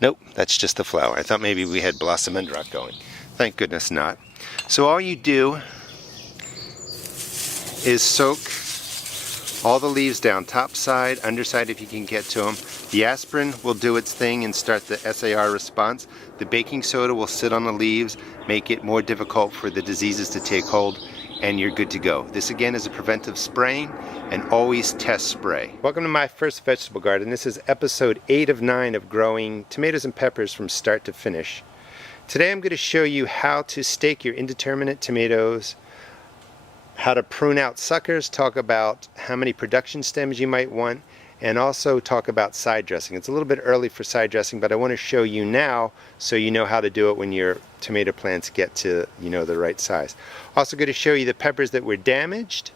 Nope, that's just the flower. I thought maybe we had blossom end rot going. Thank goodness not. So all you do is soak all the leaves down, top side, underside if you can get to them. The aspirin will do its thing and start the SAR response. The baking soda will sit on the leaves, make it more difficult for the diseases to take hold, and you're good to go. This again is a preventive spraying, and always test spray. Welcome to my first vegetable garden. This is episode 8 of 9 of growing tomatoes and peppers from start to finish. Today I'm going to show you how to stake your indeterminate tomatoes, how to prune out suckers, talk about how many production stems you might want, and also talk about side dressing. It's a little bit early for side dressing, but I want to show you now so you know how to do it when your tomato plants get to, the right size. Also going to show you the peppers that were damaged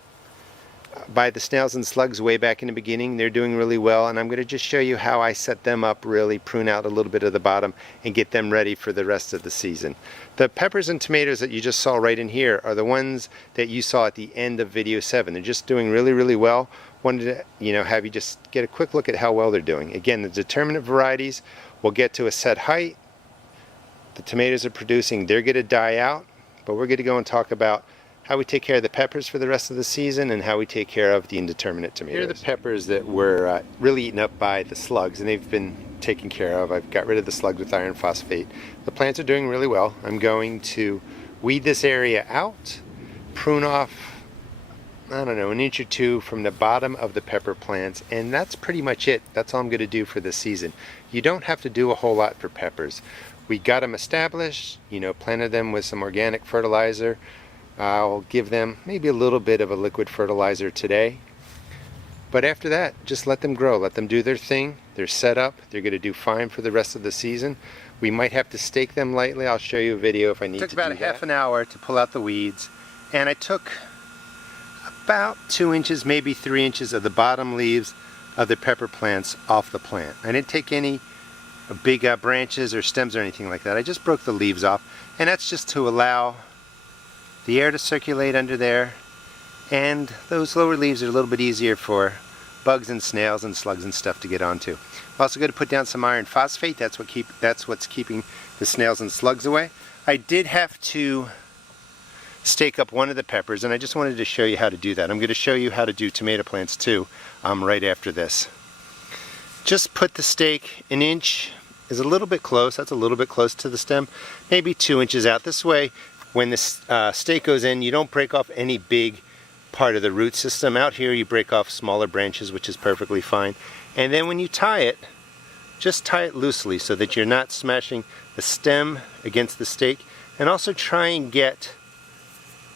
by the snails and slugs way back in the beginning. They're doing really well, and I'm going to just show you how I set them up, really prune out a little bit of the bottom and get them ready for the rest of the season. The peppers and tomatoes that you just saw right in here are the ones that you saw at the end of video 7. They're just doing really, really well. Wanted to, have you just get a quick look at how well they're doing. Again, the determinate varieties will get to a set height. The tomatoes are producing, they're going to die out, but we're going to go and talk about how we take care of the peppers for the rest of the season and how we take care of the indeterminate tomatoes. Here are the peppers that were really eaten up by the slugs, and they've been taken care of. I've got rid of the slugs with iron phosphate. The plants are doing really well. I'm going to weed this area out, prune off, I don't know, 1 inch or 2 from the bottom of the pepper plants, and that's pretty much it. That's all I'm going to do for this season. You don't have to do a whole lot for peppers. We got them established, planted them with some organic fertilizer. I'll give them maybe a little bit of a liquid fertilizer today. But after that, just let them grow. Let them do their thing. They're set up. They're going to do fine for the rest of the season. We might have to stake them lightly. I'll show you a video if I need to do that. It took about a half an hour to pull out the weeds. And I took about 2 inches, maybe 3 inches of the bottom leaves of the pepper plants off the plant. I didn't take any big branches or stems or anything like that. I just broke the leaves off. And that's just to allow the air to circulate under there, and those lower leaves are a little bit easier for bugs and snails and slugs and stuff to get onto. I'm also going to put down some iron phosphate. That's what's keeping the snails and slugs away. I did have to stake up one of the peppers, and I just wanted to show you how to do that. I'm going to show you how to do tomato plants too right after this. Just put the stake an inch, is a little bit close, that's a little bit close to the stem, maybe 2 inches out. This way, when the stake goes in, you don't break off any big part of the root system. Out here you break off smaller branches, which is perfectly fine. And then when you tie it, just tie it loosely so that you're not smashing the stem against the stake, and also try and get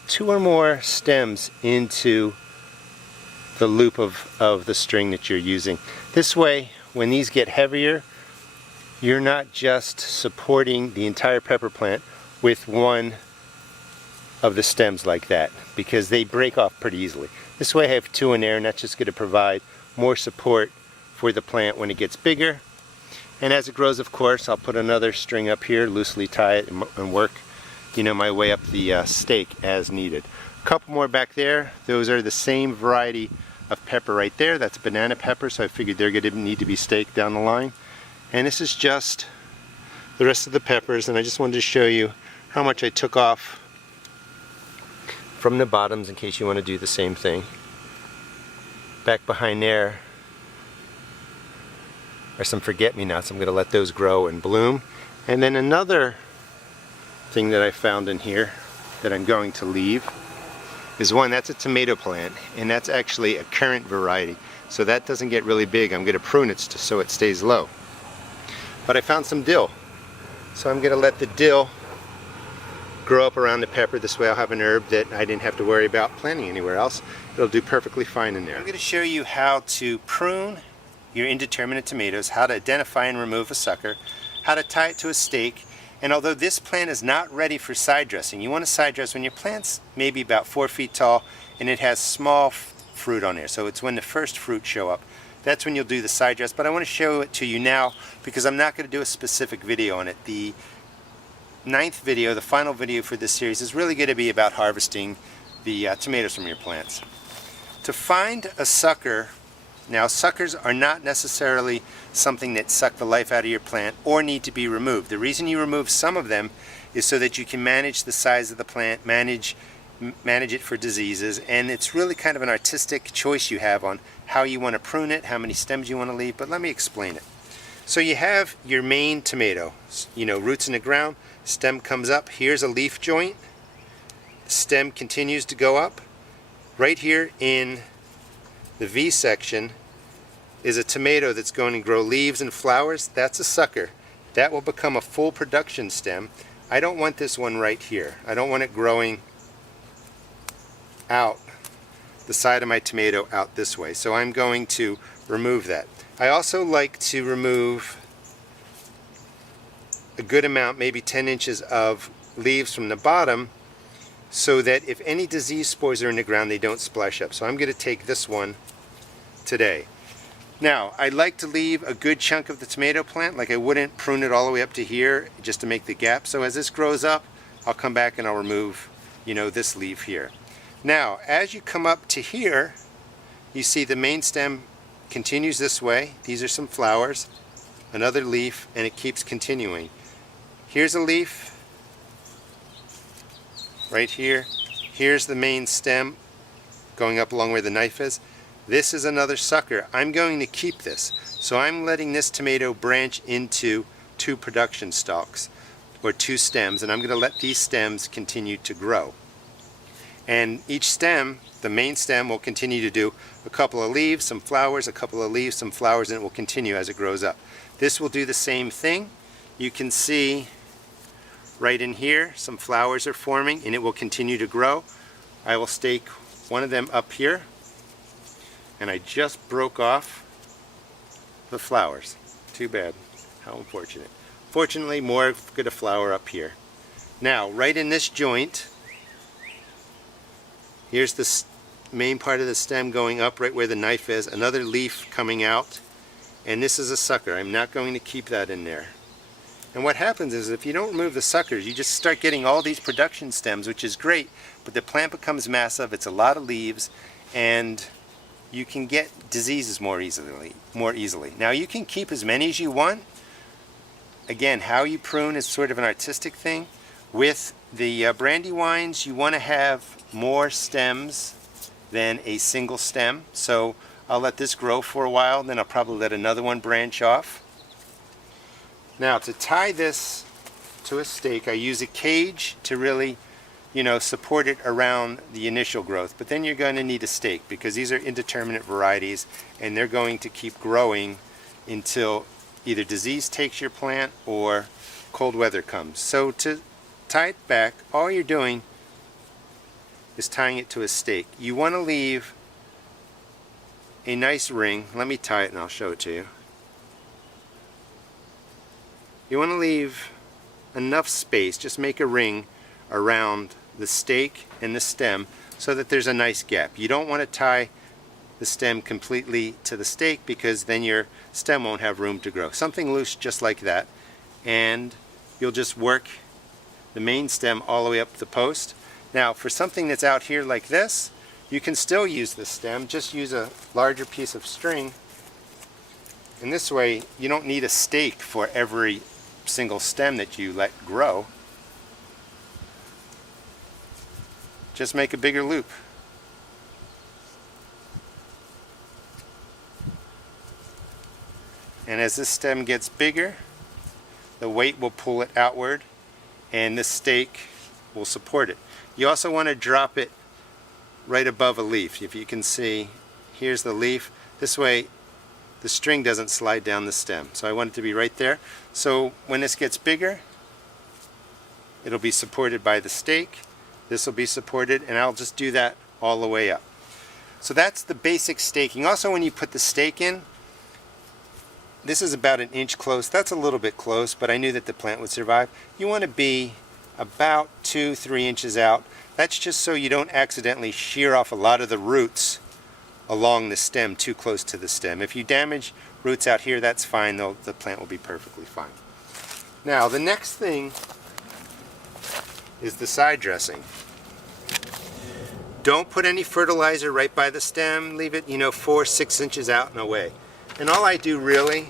2 or more stems into the loop of the string that you're using. This way, when these get heavier, you're not just supporting the entire pepper plant with one of the stems like that, because they break off pretty easily. This way I have 2 in there, and that's just going to provide more support for the plant when it gets bigger. And as it grows, of course, I'll put another string up here, loosely tie it, and work, you know, my way up the stake as needed. A couple more back there. Those are the same variety of pepper right there. That's banana pepper, so I figured they're going to need to be staked down the line. And this is just the rest of the peppers, and I just wanted to show you how much I took off from the bottoms in case you want to do the same thing. Back behind there are some forget-me-nots. I'm going to let those grow and bloom. And then another thing that I found in here that I'm going to leave is one, that's a tomato plant, and that's actually a current variety. So that doesn't get really big. I'm going to prune it so it stays low. But I found some dill. So I'm going to let the dill grow up around the pepper. This way I'll have an herb that I didn't have to worry about planting anywhere else. It'll do perfectly fine in there. I'm going to show you how to prune your indeterminate tomatoes, how to identify and remove a sucker, how to tie it to a stake. And although this plant is not ready for side dressing, you want to side dress when your plant's maybe about 4 feet tall and it has small fruit on there. So it's when the first fruit show up. That's when you'll do the side dress. But I want to show it to you now because I'm not going to do a specific video on it. The 9th video, the final video for this series, is really going to be about harvesting the tomatoes from your plants. To find a sucker, now suckers are not necessarily something that suck the life out of your plant or need to be removed. The reason you remove some of them is so that you can manage the size of the plant, manage it for diseases, and it's really kind of an artistic choice you have on how you want to prune it, how many stems you want to leave, but let me explain it. So you have your main tomato, you know, roots in the ground, stem comes up, here's a leaf joint, stem continues to go up. Right here in the V section is a tomato that's going to grow leaves and flowers. That's a sucker. That will become a full production stem. I don't want this one right here. I don't want it growing out the side of my tomato out this way. So I'm going to remove that. I also like to remove a good amount, maybe 10 inches of leaves from the bottom, so that if any disease spores are in the ground, they don't splash up. So I'm going to take this one today. Now, I like to leave a good chunk of the tomato plant, like I wouldn't prune it all the way up to here just to make the gap. So as this grows up, I'll come back and I'll remove, you know, this leaf here. Now, as you come up to here, you see the main stem continues this way. These are some flowers, another leaf, and it keeps continuing. Here's a leaf right here. Here's the main stem going up along where the knife is. This is another sucker. I'm going to keep this. So I'm letting this tomato branch into 2 production stalks, or 2 stems, and I'm going to let these stems continue to grow. And each stem, the main stem, will continue to do a couple of leaves, some flowers, a couple of leaves, some flowers, and it will continue as it grows up. This will do the same thing. You can see right in here some flowers are forming, and it will continue to grow. I will stake one of them up here, and I just broke off the flowers. Too bad. How unfortunate. Fortunately, more good a flower up here. Now, right in this joint, here's the main part of the stem going up right where the knife is, another leaf coming out, and this is a sucker. I'm not going to keep that in there. And what happens is if you don't remove the suckers, you just start getting all these production stems, which is great, but the plant becomes massive, it's a lot of leaves, and you can get diseases more easily. Now you can keep as many as you want. Again, how you prune is sort of an artistic thing. With the brandywines, you want to have more stems than a single stem. So I'll let this grow for a while, then I'll probably let another one branch off. Now to tie this to a stake, I use a cage to really, support it around the initial growth. But then you're going to need a stake because these are indeterminate varieties and they're going to keep growing until either disease takes your plant or cold weather comes. So to tie it back, all you're doing is tying it to a stake. You want to leave a nice ring. Let me tie it and I'll show it to you. You want to leave enough space, just make a ring around the stake and the stem so that there's a nice gap. You don't want to tie the stem completely to the stake because then your stem won't have room to grow. Something loose just like that, and you'll just work the main stem all the way up the post. Now for something that's out here like this, you can still use the stem, just use a larger piece of string, and this way you don't need a stake for every single stem that you let grow. Just make a bigger loop. And as this stem gets bigger, the weight will pull it outward and this stake will support it. You also want to drop it right above a leaf. If you can see, here's the leaf. This way the string doesn't slide down the stem. So I want it to be right there. So when this gets bigger, it'll be supported by the stake. This will be supported, and I'll just do that all the way up. So that's the basic staking. Also, when you put the stake in, this is about 1 inch close. That's a little bit close, but I knew that the plant would survive. You want to be about 2-3 inches out. That's just so you don't accidentally shear off a lot of the roots along the stem too close to the stem. If you damage roots out here, that's fine, though the plant will be perfectly fine. Now the next thing is the side dressing. Don't put any fertilizer right by the stem. Leave it 4-6 inches out and away. And all I do really,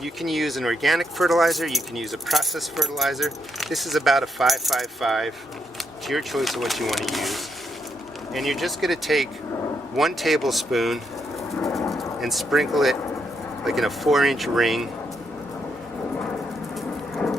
you can use an organic fertilizer, you can use a processed fertilizer. This is about a 5-5-5. It's your choice of what you want to use. And you're just going to take 1 tablespoon and sprinkle it like in a 4-inch ring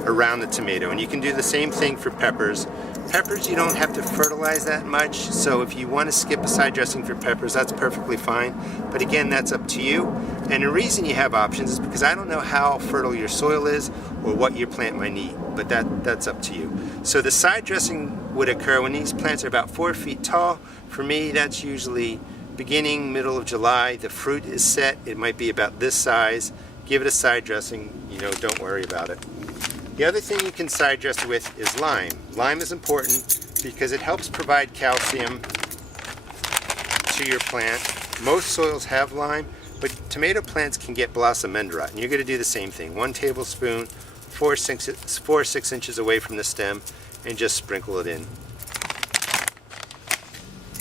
around the tomato. And you can do the same thing for peppers. Peppers, you don't have to fertilize that much, so if you want to skip a side dressing for peppers, that's perfectly fine. But again, that's up to you. And the reason you have options is because I don't know how fertile your soil is or what your plant might need, but that's up to you. So the side dressing would occur when these plants are about 4 feet tall. For me, that's usually beginning, middle of July. The fruit is set. It might be about this size. Give it a side dressing, don't worry about it. The other thing you can side dress with is lime. Lime is important because it helps provide calcium to your plant. Most soils have lime, but tomato plants can get blossom end rot, and you're going to do the same thing. 1 tablespoon, 4-6 inches away from the stem, and just sprinkle it in.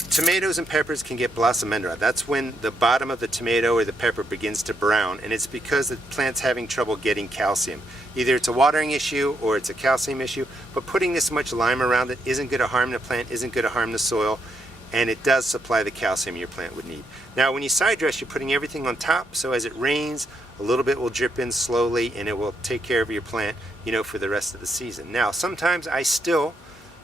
Tomatoes and peppers can get blossom end rot. That's when the bottom of the tomato or the pepper begins to brown, and it's because the plant's having trouble getting calcium. Either it's a watering issue or it's a calcium issue, but putting this much lime around it isn't going to harm the plant, isn't going to harm the soil, and it does supply the calcium your plant would need. Now when you side dress, you're putting everything on top, so as it rains, a little bit will drip in slowly and it will take care of your plant, for the rest of the season. Now sometimes I still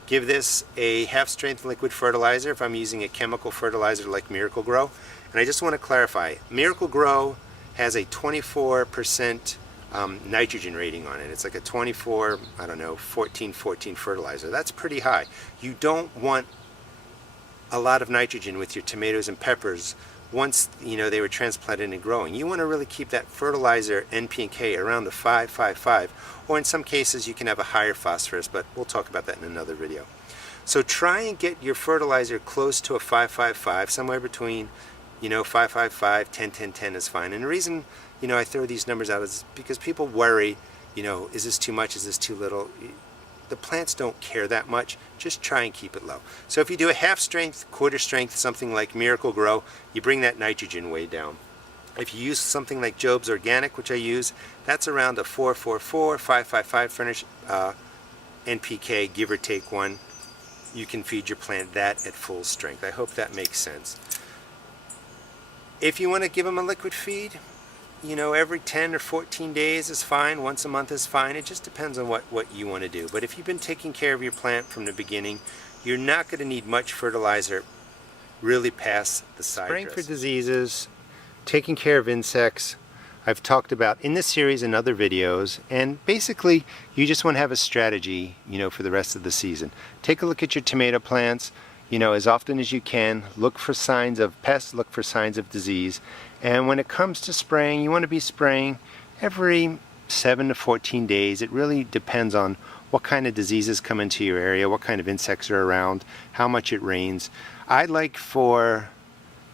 give this a half-strength liquid fertilizer if I'm using a chemical fertilizer like Miracle-Gro. And I just want to clarify, Miracle-Gro has a 24% nitrogen rating on it. It's like a 24, 14 fertilizer. That's pretty high. You don't want a lot of nitrogen with your tomatoes and peppers once they were transplanted and growing. You want to really keep that fertilizer NP and K around the 5-5-5, or in some cases you can have a higher phosphorus, but we'll talk about that in another video. So try and get your fertilizer close to a 5-5-5, somewhere between 5-5-5, 10-10-10 is fine. And the reason I throw these numbers out is because people worry, is this too much, is this too little? the plants don't care that much. Just try and keep it low. So if you do a half strength, quarter strength, something like Miracle Grow, you bring that nitrogen way down. If you use something like Job's Organic, which I use, that's around a 444, 555 furnish NPK, give or take one. You can feed your plant that at full strength. I hope that makes sense. If you want to give them a liquid feed, you know, every 10 or 14 days is fine, once a month is fine. It just depends on what you want to do. But if you've been taking care of your plant from the beginning, you're not going to need much fertilizer really past the side Spraying dress. for diseases, taking care of insects, I've talked about in this series and other videos, and basically you just want to have a strategy, you know, for the rest of the season. Take a look at your tomato plants, you know, as often as you can. Look for signs of pests, look for signs of disease. And when it comes to spraying, you want to be spraying every 7 to 14 days. It really depends on what kind of diseases come into your area, what kind of insects are around, how much it rains. I like for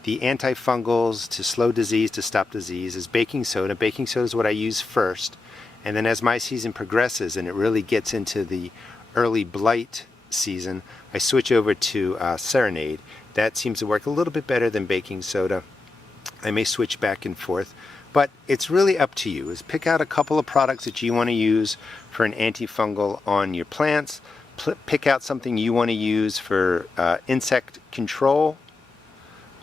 the antifungals to slow disease, to stop disease, is baking soda. Baking soda is what I use first. And then as my season progresses and it really gets into the early blight season, I switch over to Serenade. That seems to work a little bit better than baking soda. I may switch back and forth, but it's really up to you. Is pick out a couple of products that you want to use for an antifungal on your plants. Pick out something you want to use for insect control.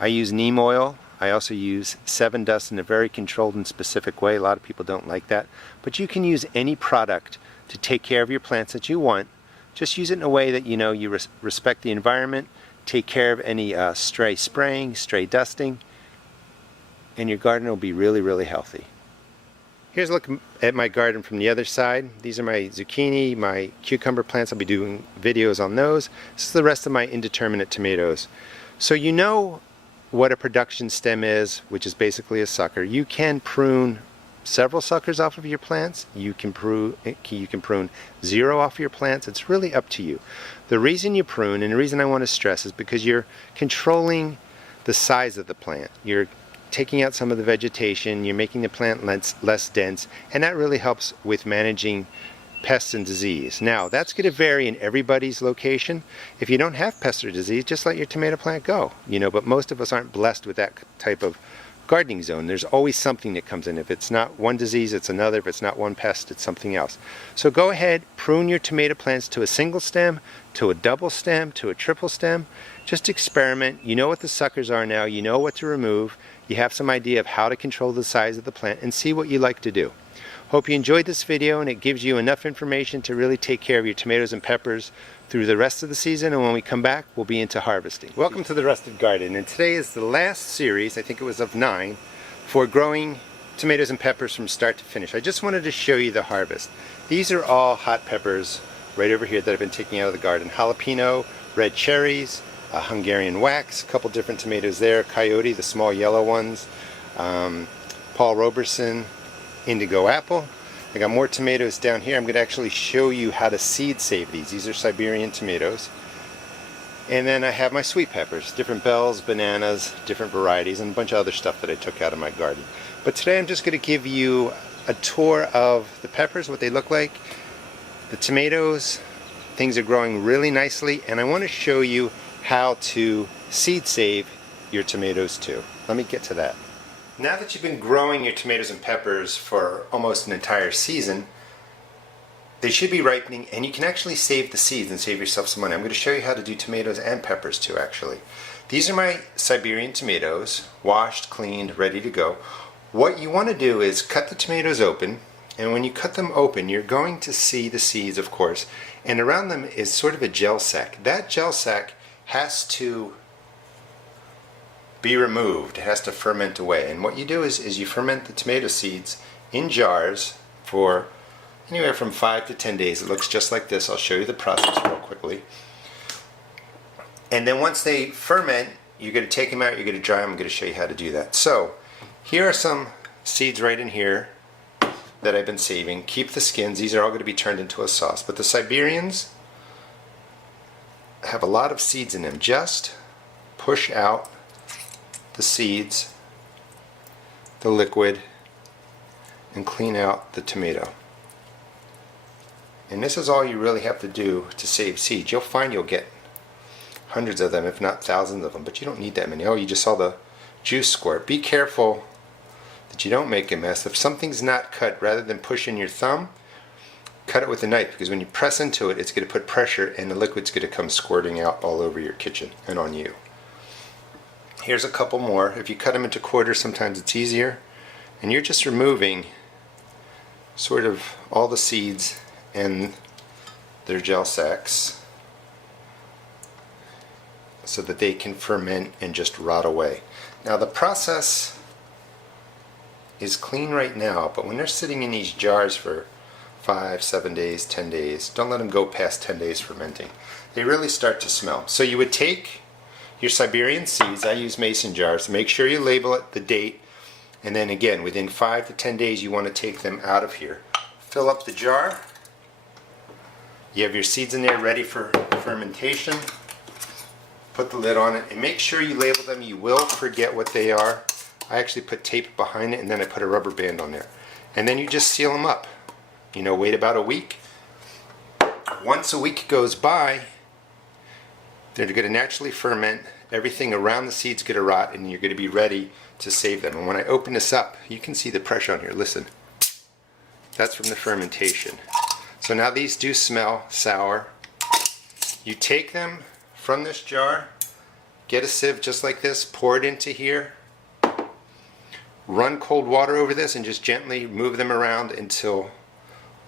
I use neem oil. I also use 7 Dust in a very controlled and specific way. A lot of people don't like that. But you can use any product to take care of your plants that you want. Just use it in a way that you know you respect the environment, take care of any stray spraying, stray dusting, and your garden will be really, really healthy. Here's a look at my garden from the other side. These are my zucchini, my cucumber plants. I'll be doing videos on those. This is the rest of my indeterminate tomatoes. So you know what a production stem is, which is basically a sucker. You can prune several suckers off of your plants. You can prune 0 off your plants. It's really up to you. The reason you prune, and the reason I want to stress, is because you're controlling the size of the plant. You're taking out some of the vegetation, you're making the plant less dense, and that really helps with managing pests and disease. Now, that's going to vary in everybody's location. If you don't have pests or disease, just let your tomato plant go. You know, but most of us aren't blessed with that type of gardening zone. There's always something that comes in. If it's not one disease, it's another. If it's not one pest, it's something else. So go ahead, prune your tomato plants to a single stem, to a double stem, to a triple stem. Just experiment. You know what the suckers are now. You know what to remove. You have some idea of how to control the size of the plant and see what you like to do. Hope you enjoyed this video and it gives you enough information to really take care of your tomatoes and peppers through the rest of the season, and when we come back we'll be into harvesting. Welcome to the Rusted Garden, and today is the last series, I think it was of 9, for growing tomatoes and peppers from start to finish. I just wanted to show you the harvest. These are all hot peppers right over here that I've been taking out of the garden. Jalapeno, red cherries, Hungarian wax, a couple different tomatoes there, coyote, the small yellow ones, Paul Roberson, indigo apple. I got more tomatoes down here. I'm going to actually show you how to seed save these. These are Siberian tomatoes. And then I have my sweet peppers, different bells, bananas, different varieties, and a bunch of other stuff that I took out of my garden. But today I'm just going to give you a tour of the peppers, what they look like, the tomatoes. Things are growing really nicely, and I want to show you how to seed save your tomatoes too. Let me get to that. Now that you've been growing your tomatoes and peppers for almost an entire season, they should be ripening, and you can actually save the seeds and save yourself some money. I'm going to show you how to do tomatoes and peppers too, actually. These are my Siberian tomatoes, washed, cleaned, ready to go. What you want to do is cut the tomatoes open, and when you cut them open, you're going to see the seeds, of course, and around them is sort of a gel sac. That gel sac has to be removed. It has to ferment away. And what you do is you ferment the tomato seeds in jars for anywhere from 5 to 10 days. It looks just like this. I'll show you the process real quickly. And then once they ferment, you're going to take them out, you're going to dry them. I'm going to show you how to do that. So here are some seeds right in here that I've been saving. Keep the skins. These are all going to be turned into a sauce. But the Siberians have a lot of seeds in them. Just push out the seeds, the liquid, and clean out the tomato. And this is all you really have to do to save seeds. You'll find you'll get hundreds of them, if not thousands of them, but you don't need that many. Oh, you just saw the juice squirt. Be careful that you don't make a mess. If something's not cut, rather than pushing your thumb, cut it with a knife, because when you press into it, it's going to put pressure and the liquid's going to come squirting out all over your kitchen and on you. Here's a couple more. If you cut them into quarters, sometimes it's easier. And you're just removing sort of all the seeds and their gel sacs so that they can ferment and just rot away. Now the process is clean right now, but when they're sitting in these jars for 5, 7 days, 10 days, don't let them go past 10 days fermenting. They really start to smell. So you would take your Siberian seeds, I use mason jars, make sure you label it, the date, and then again within 5 to 10 days you want to take them out of here. Fill up the jar. You have your seeds in there ready for fermentation. Put the lid on it and make sure you label them. You will forget what they are. I actually put tape behind it and then I put a rubber band on there. And then you just seal them up. You know, wait about a week. Once a week goes by, they're going to naturally ferment. Everything around the seeds going to rot and you're going to be ready to save them. And when I open this up, you can see the pressure on here. Listen. That's from the fermentation. So now these do smell sour. You take them from this jar, get a sieve just like this, pour it into here, run cold water over this and just gently move them around until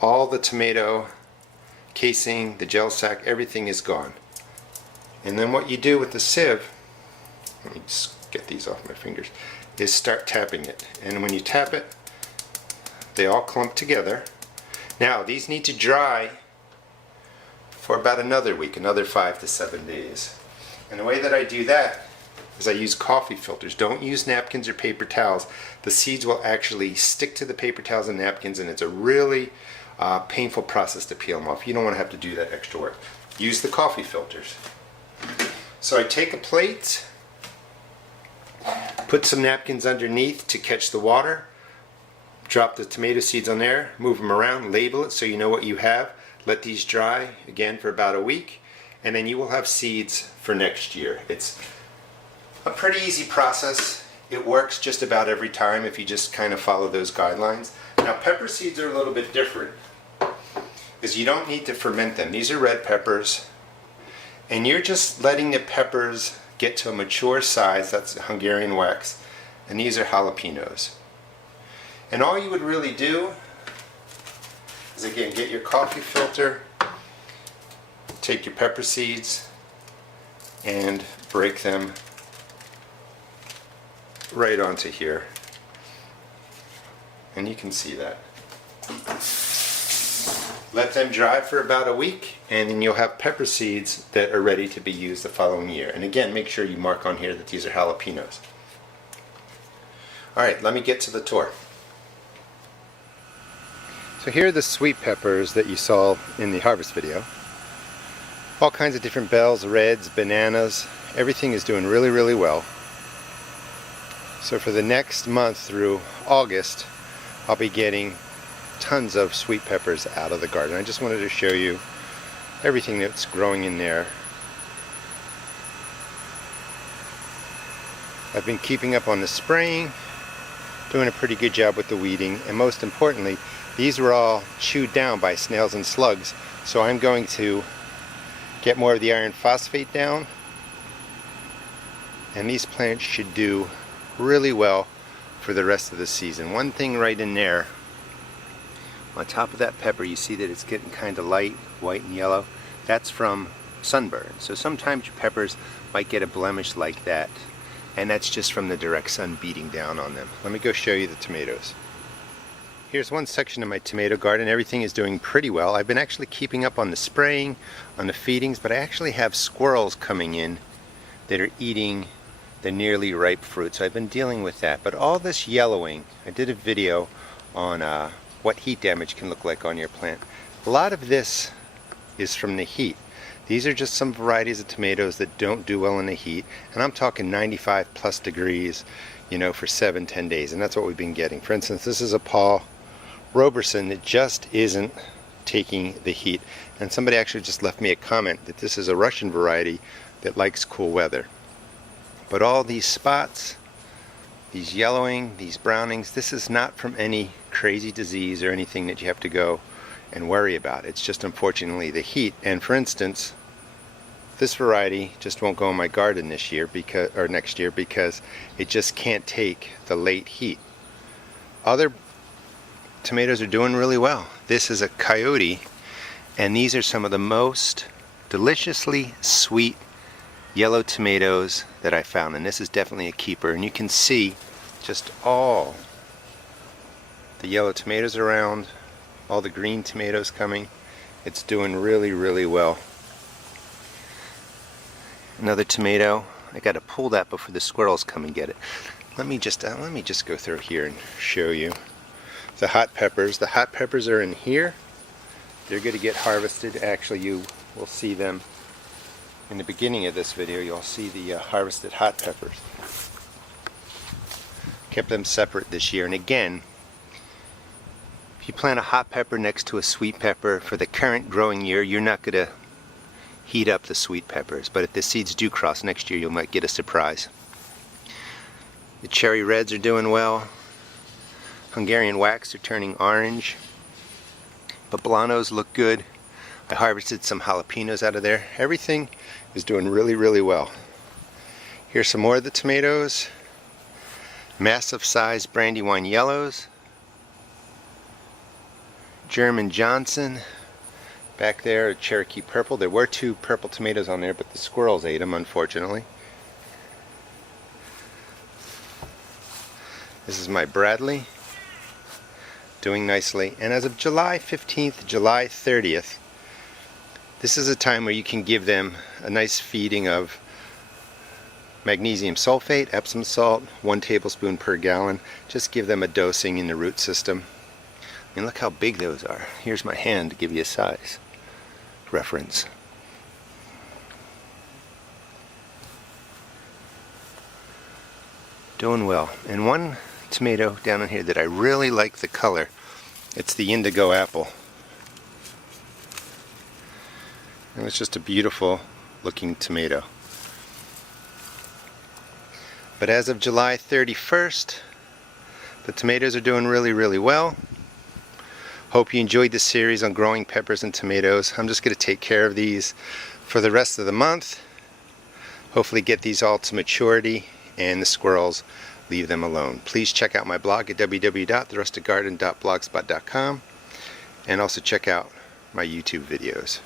all the tomato casing, the gel sac, everything is gone. And then what you do with the sieve, let me just get these off my fingers, is start tapping it. And when you tap it, they all clump together. Now these need to dry for about another week, another 5 to 7 days. And the way that I do that is I use coffee filters. Don't use napkins or paper towels. The seeds will actually stick to the paper towels and napkins and it's a really painful process to peel them off. You don't want to have to do that extra work. Use the coffee filters. So I take a plate, put some napkins underneath to catch the water, drop the tomato seeds on there, move them around, label it so you know what you have. Let these dry again for about a week and then you will have seeds for next year. It's a pretty easy process. It works just about every time if you just kind of follow those guidelines. Now pepper seeds are a little bit different because you don't need to ferment them. These are red peppers and you're just letting the peppers get to a mature size. That's Hungarian wax, and these are jalapenos. And all you would really do is again get your coffee filter, take your pepper seeds and break them right onto here. And you can see that. Let them dry for about a week and then you'll have pepper seeds that are ready to be used the following year. And again, make sure you mark on here that these are jalapenos. Alright, let me get to the tour. So here are the sweet peppers that you saw in the harvest video. All kinds of different bells, reds, bananas, everything is doing really, really well. So for the next month through August, I'll be getting tons of sweet peppers out of the garden. I just wanted to show you everything that's growing in there. I've been keeping up on the spraying, doing a pretty good job with the weeding, and most importantly, these were all chewed down by snails and slugs, so I'm going to get more of the iron phosphate down, and these plants should do really well for the rest of the season. One thing right in there, on top of that pepper, you see that it's getting kind of light, white and yellow. That's from sunburn. So sometimes your peppers might get a blemish like that, and that's just from the direct sun beating down on them. Let me go show you the tomatoes. Here's one section of my tomato garden. Everything is doing pretty well. I've been actually keeping up on the spraying, on the feedings, but I actually have squirrels coming in that are eating the nearly ripe fruit, so I've been dealing with that. But all this yellowing, I did a video on what heat damage can look like on your plant. A lot of this is from the heat. These are just some varieties of tomatoes that don't do well in the heat, and I'm talking 95 plus degrees, you know, for 7-10 days, and that's what we've been getting. For instance, this is a Paul Roberson that just isn't taking the heat. And somebody actually just left me a comment that this is a Russian variety that likes cool weather. But all these spots, these yellowing, these brownings, this is not from any crazy disease or anything that you have to go and worry about. It's just unfortunately the heat. And for instance, this variety just won't go in my garden this year or next year because it just can't take the late heat. Other tomatoes are doing really well. This is a coyote, and these are some of the most deliciously sweet yellow tomatoes that I found, and this is definitely a keeper. And you can see just all the yellow tomatoes around, all the green tomatoes coming. It's doing really, really well. Another tomato. I got to pull that before the squirrels come and get it. Let me just go through here and show you the hot peppers. The hot peppers are in here. They're going to get harvested. Actually, you will see them in the beginning of this video. You'll see the harvested hot peppers. Kept them separate this year. And again, if you plant a hot pepper next to a sweet pepper for the current growing year, you're not going to heat up the sweet peppers. But if the seeds do cross next year, you might get a surprise. The cherry reds are doing well. Hungarian wax are turning orange. Poblanos look good. I harvested some jalapenos out of there. Everything is doing really, really well. Here's some more of the tomatoes. Massive size Brandywine yellows. German Johnson. Back there, Cherokee purple. There were 2 purple tomatoes on there, but the squirrels ate them, unfortunately. This is my Bradley, doing nicely. And as of July 15th, July 30th, this is a time where you can give them a nice feeding of magnesium sulfate, Epsom salt, 1 tablespoon per gallon. Just give them a dosing in the root system. And look how big those are. Here's my hand to give you a size reference. Doing well. And one tomato down in here that I really like the color, it's the indigo apple. And it's just a beautiful looking tomato. But as of July 31st, the tomatoes are doing really, really well. Hope you enjoyed this series on growing peppers and tomatoes. I'm just going to take care of these for the rest of the month. Hopefully get these all to maturity, and the squirrels leave them alone. Please check out my blog at www.therustedgarden.blogspot.com, and also check out my YouTube videos.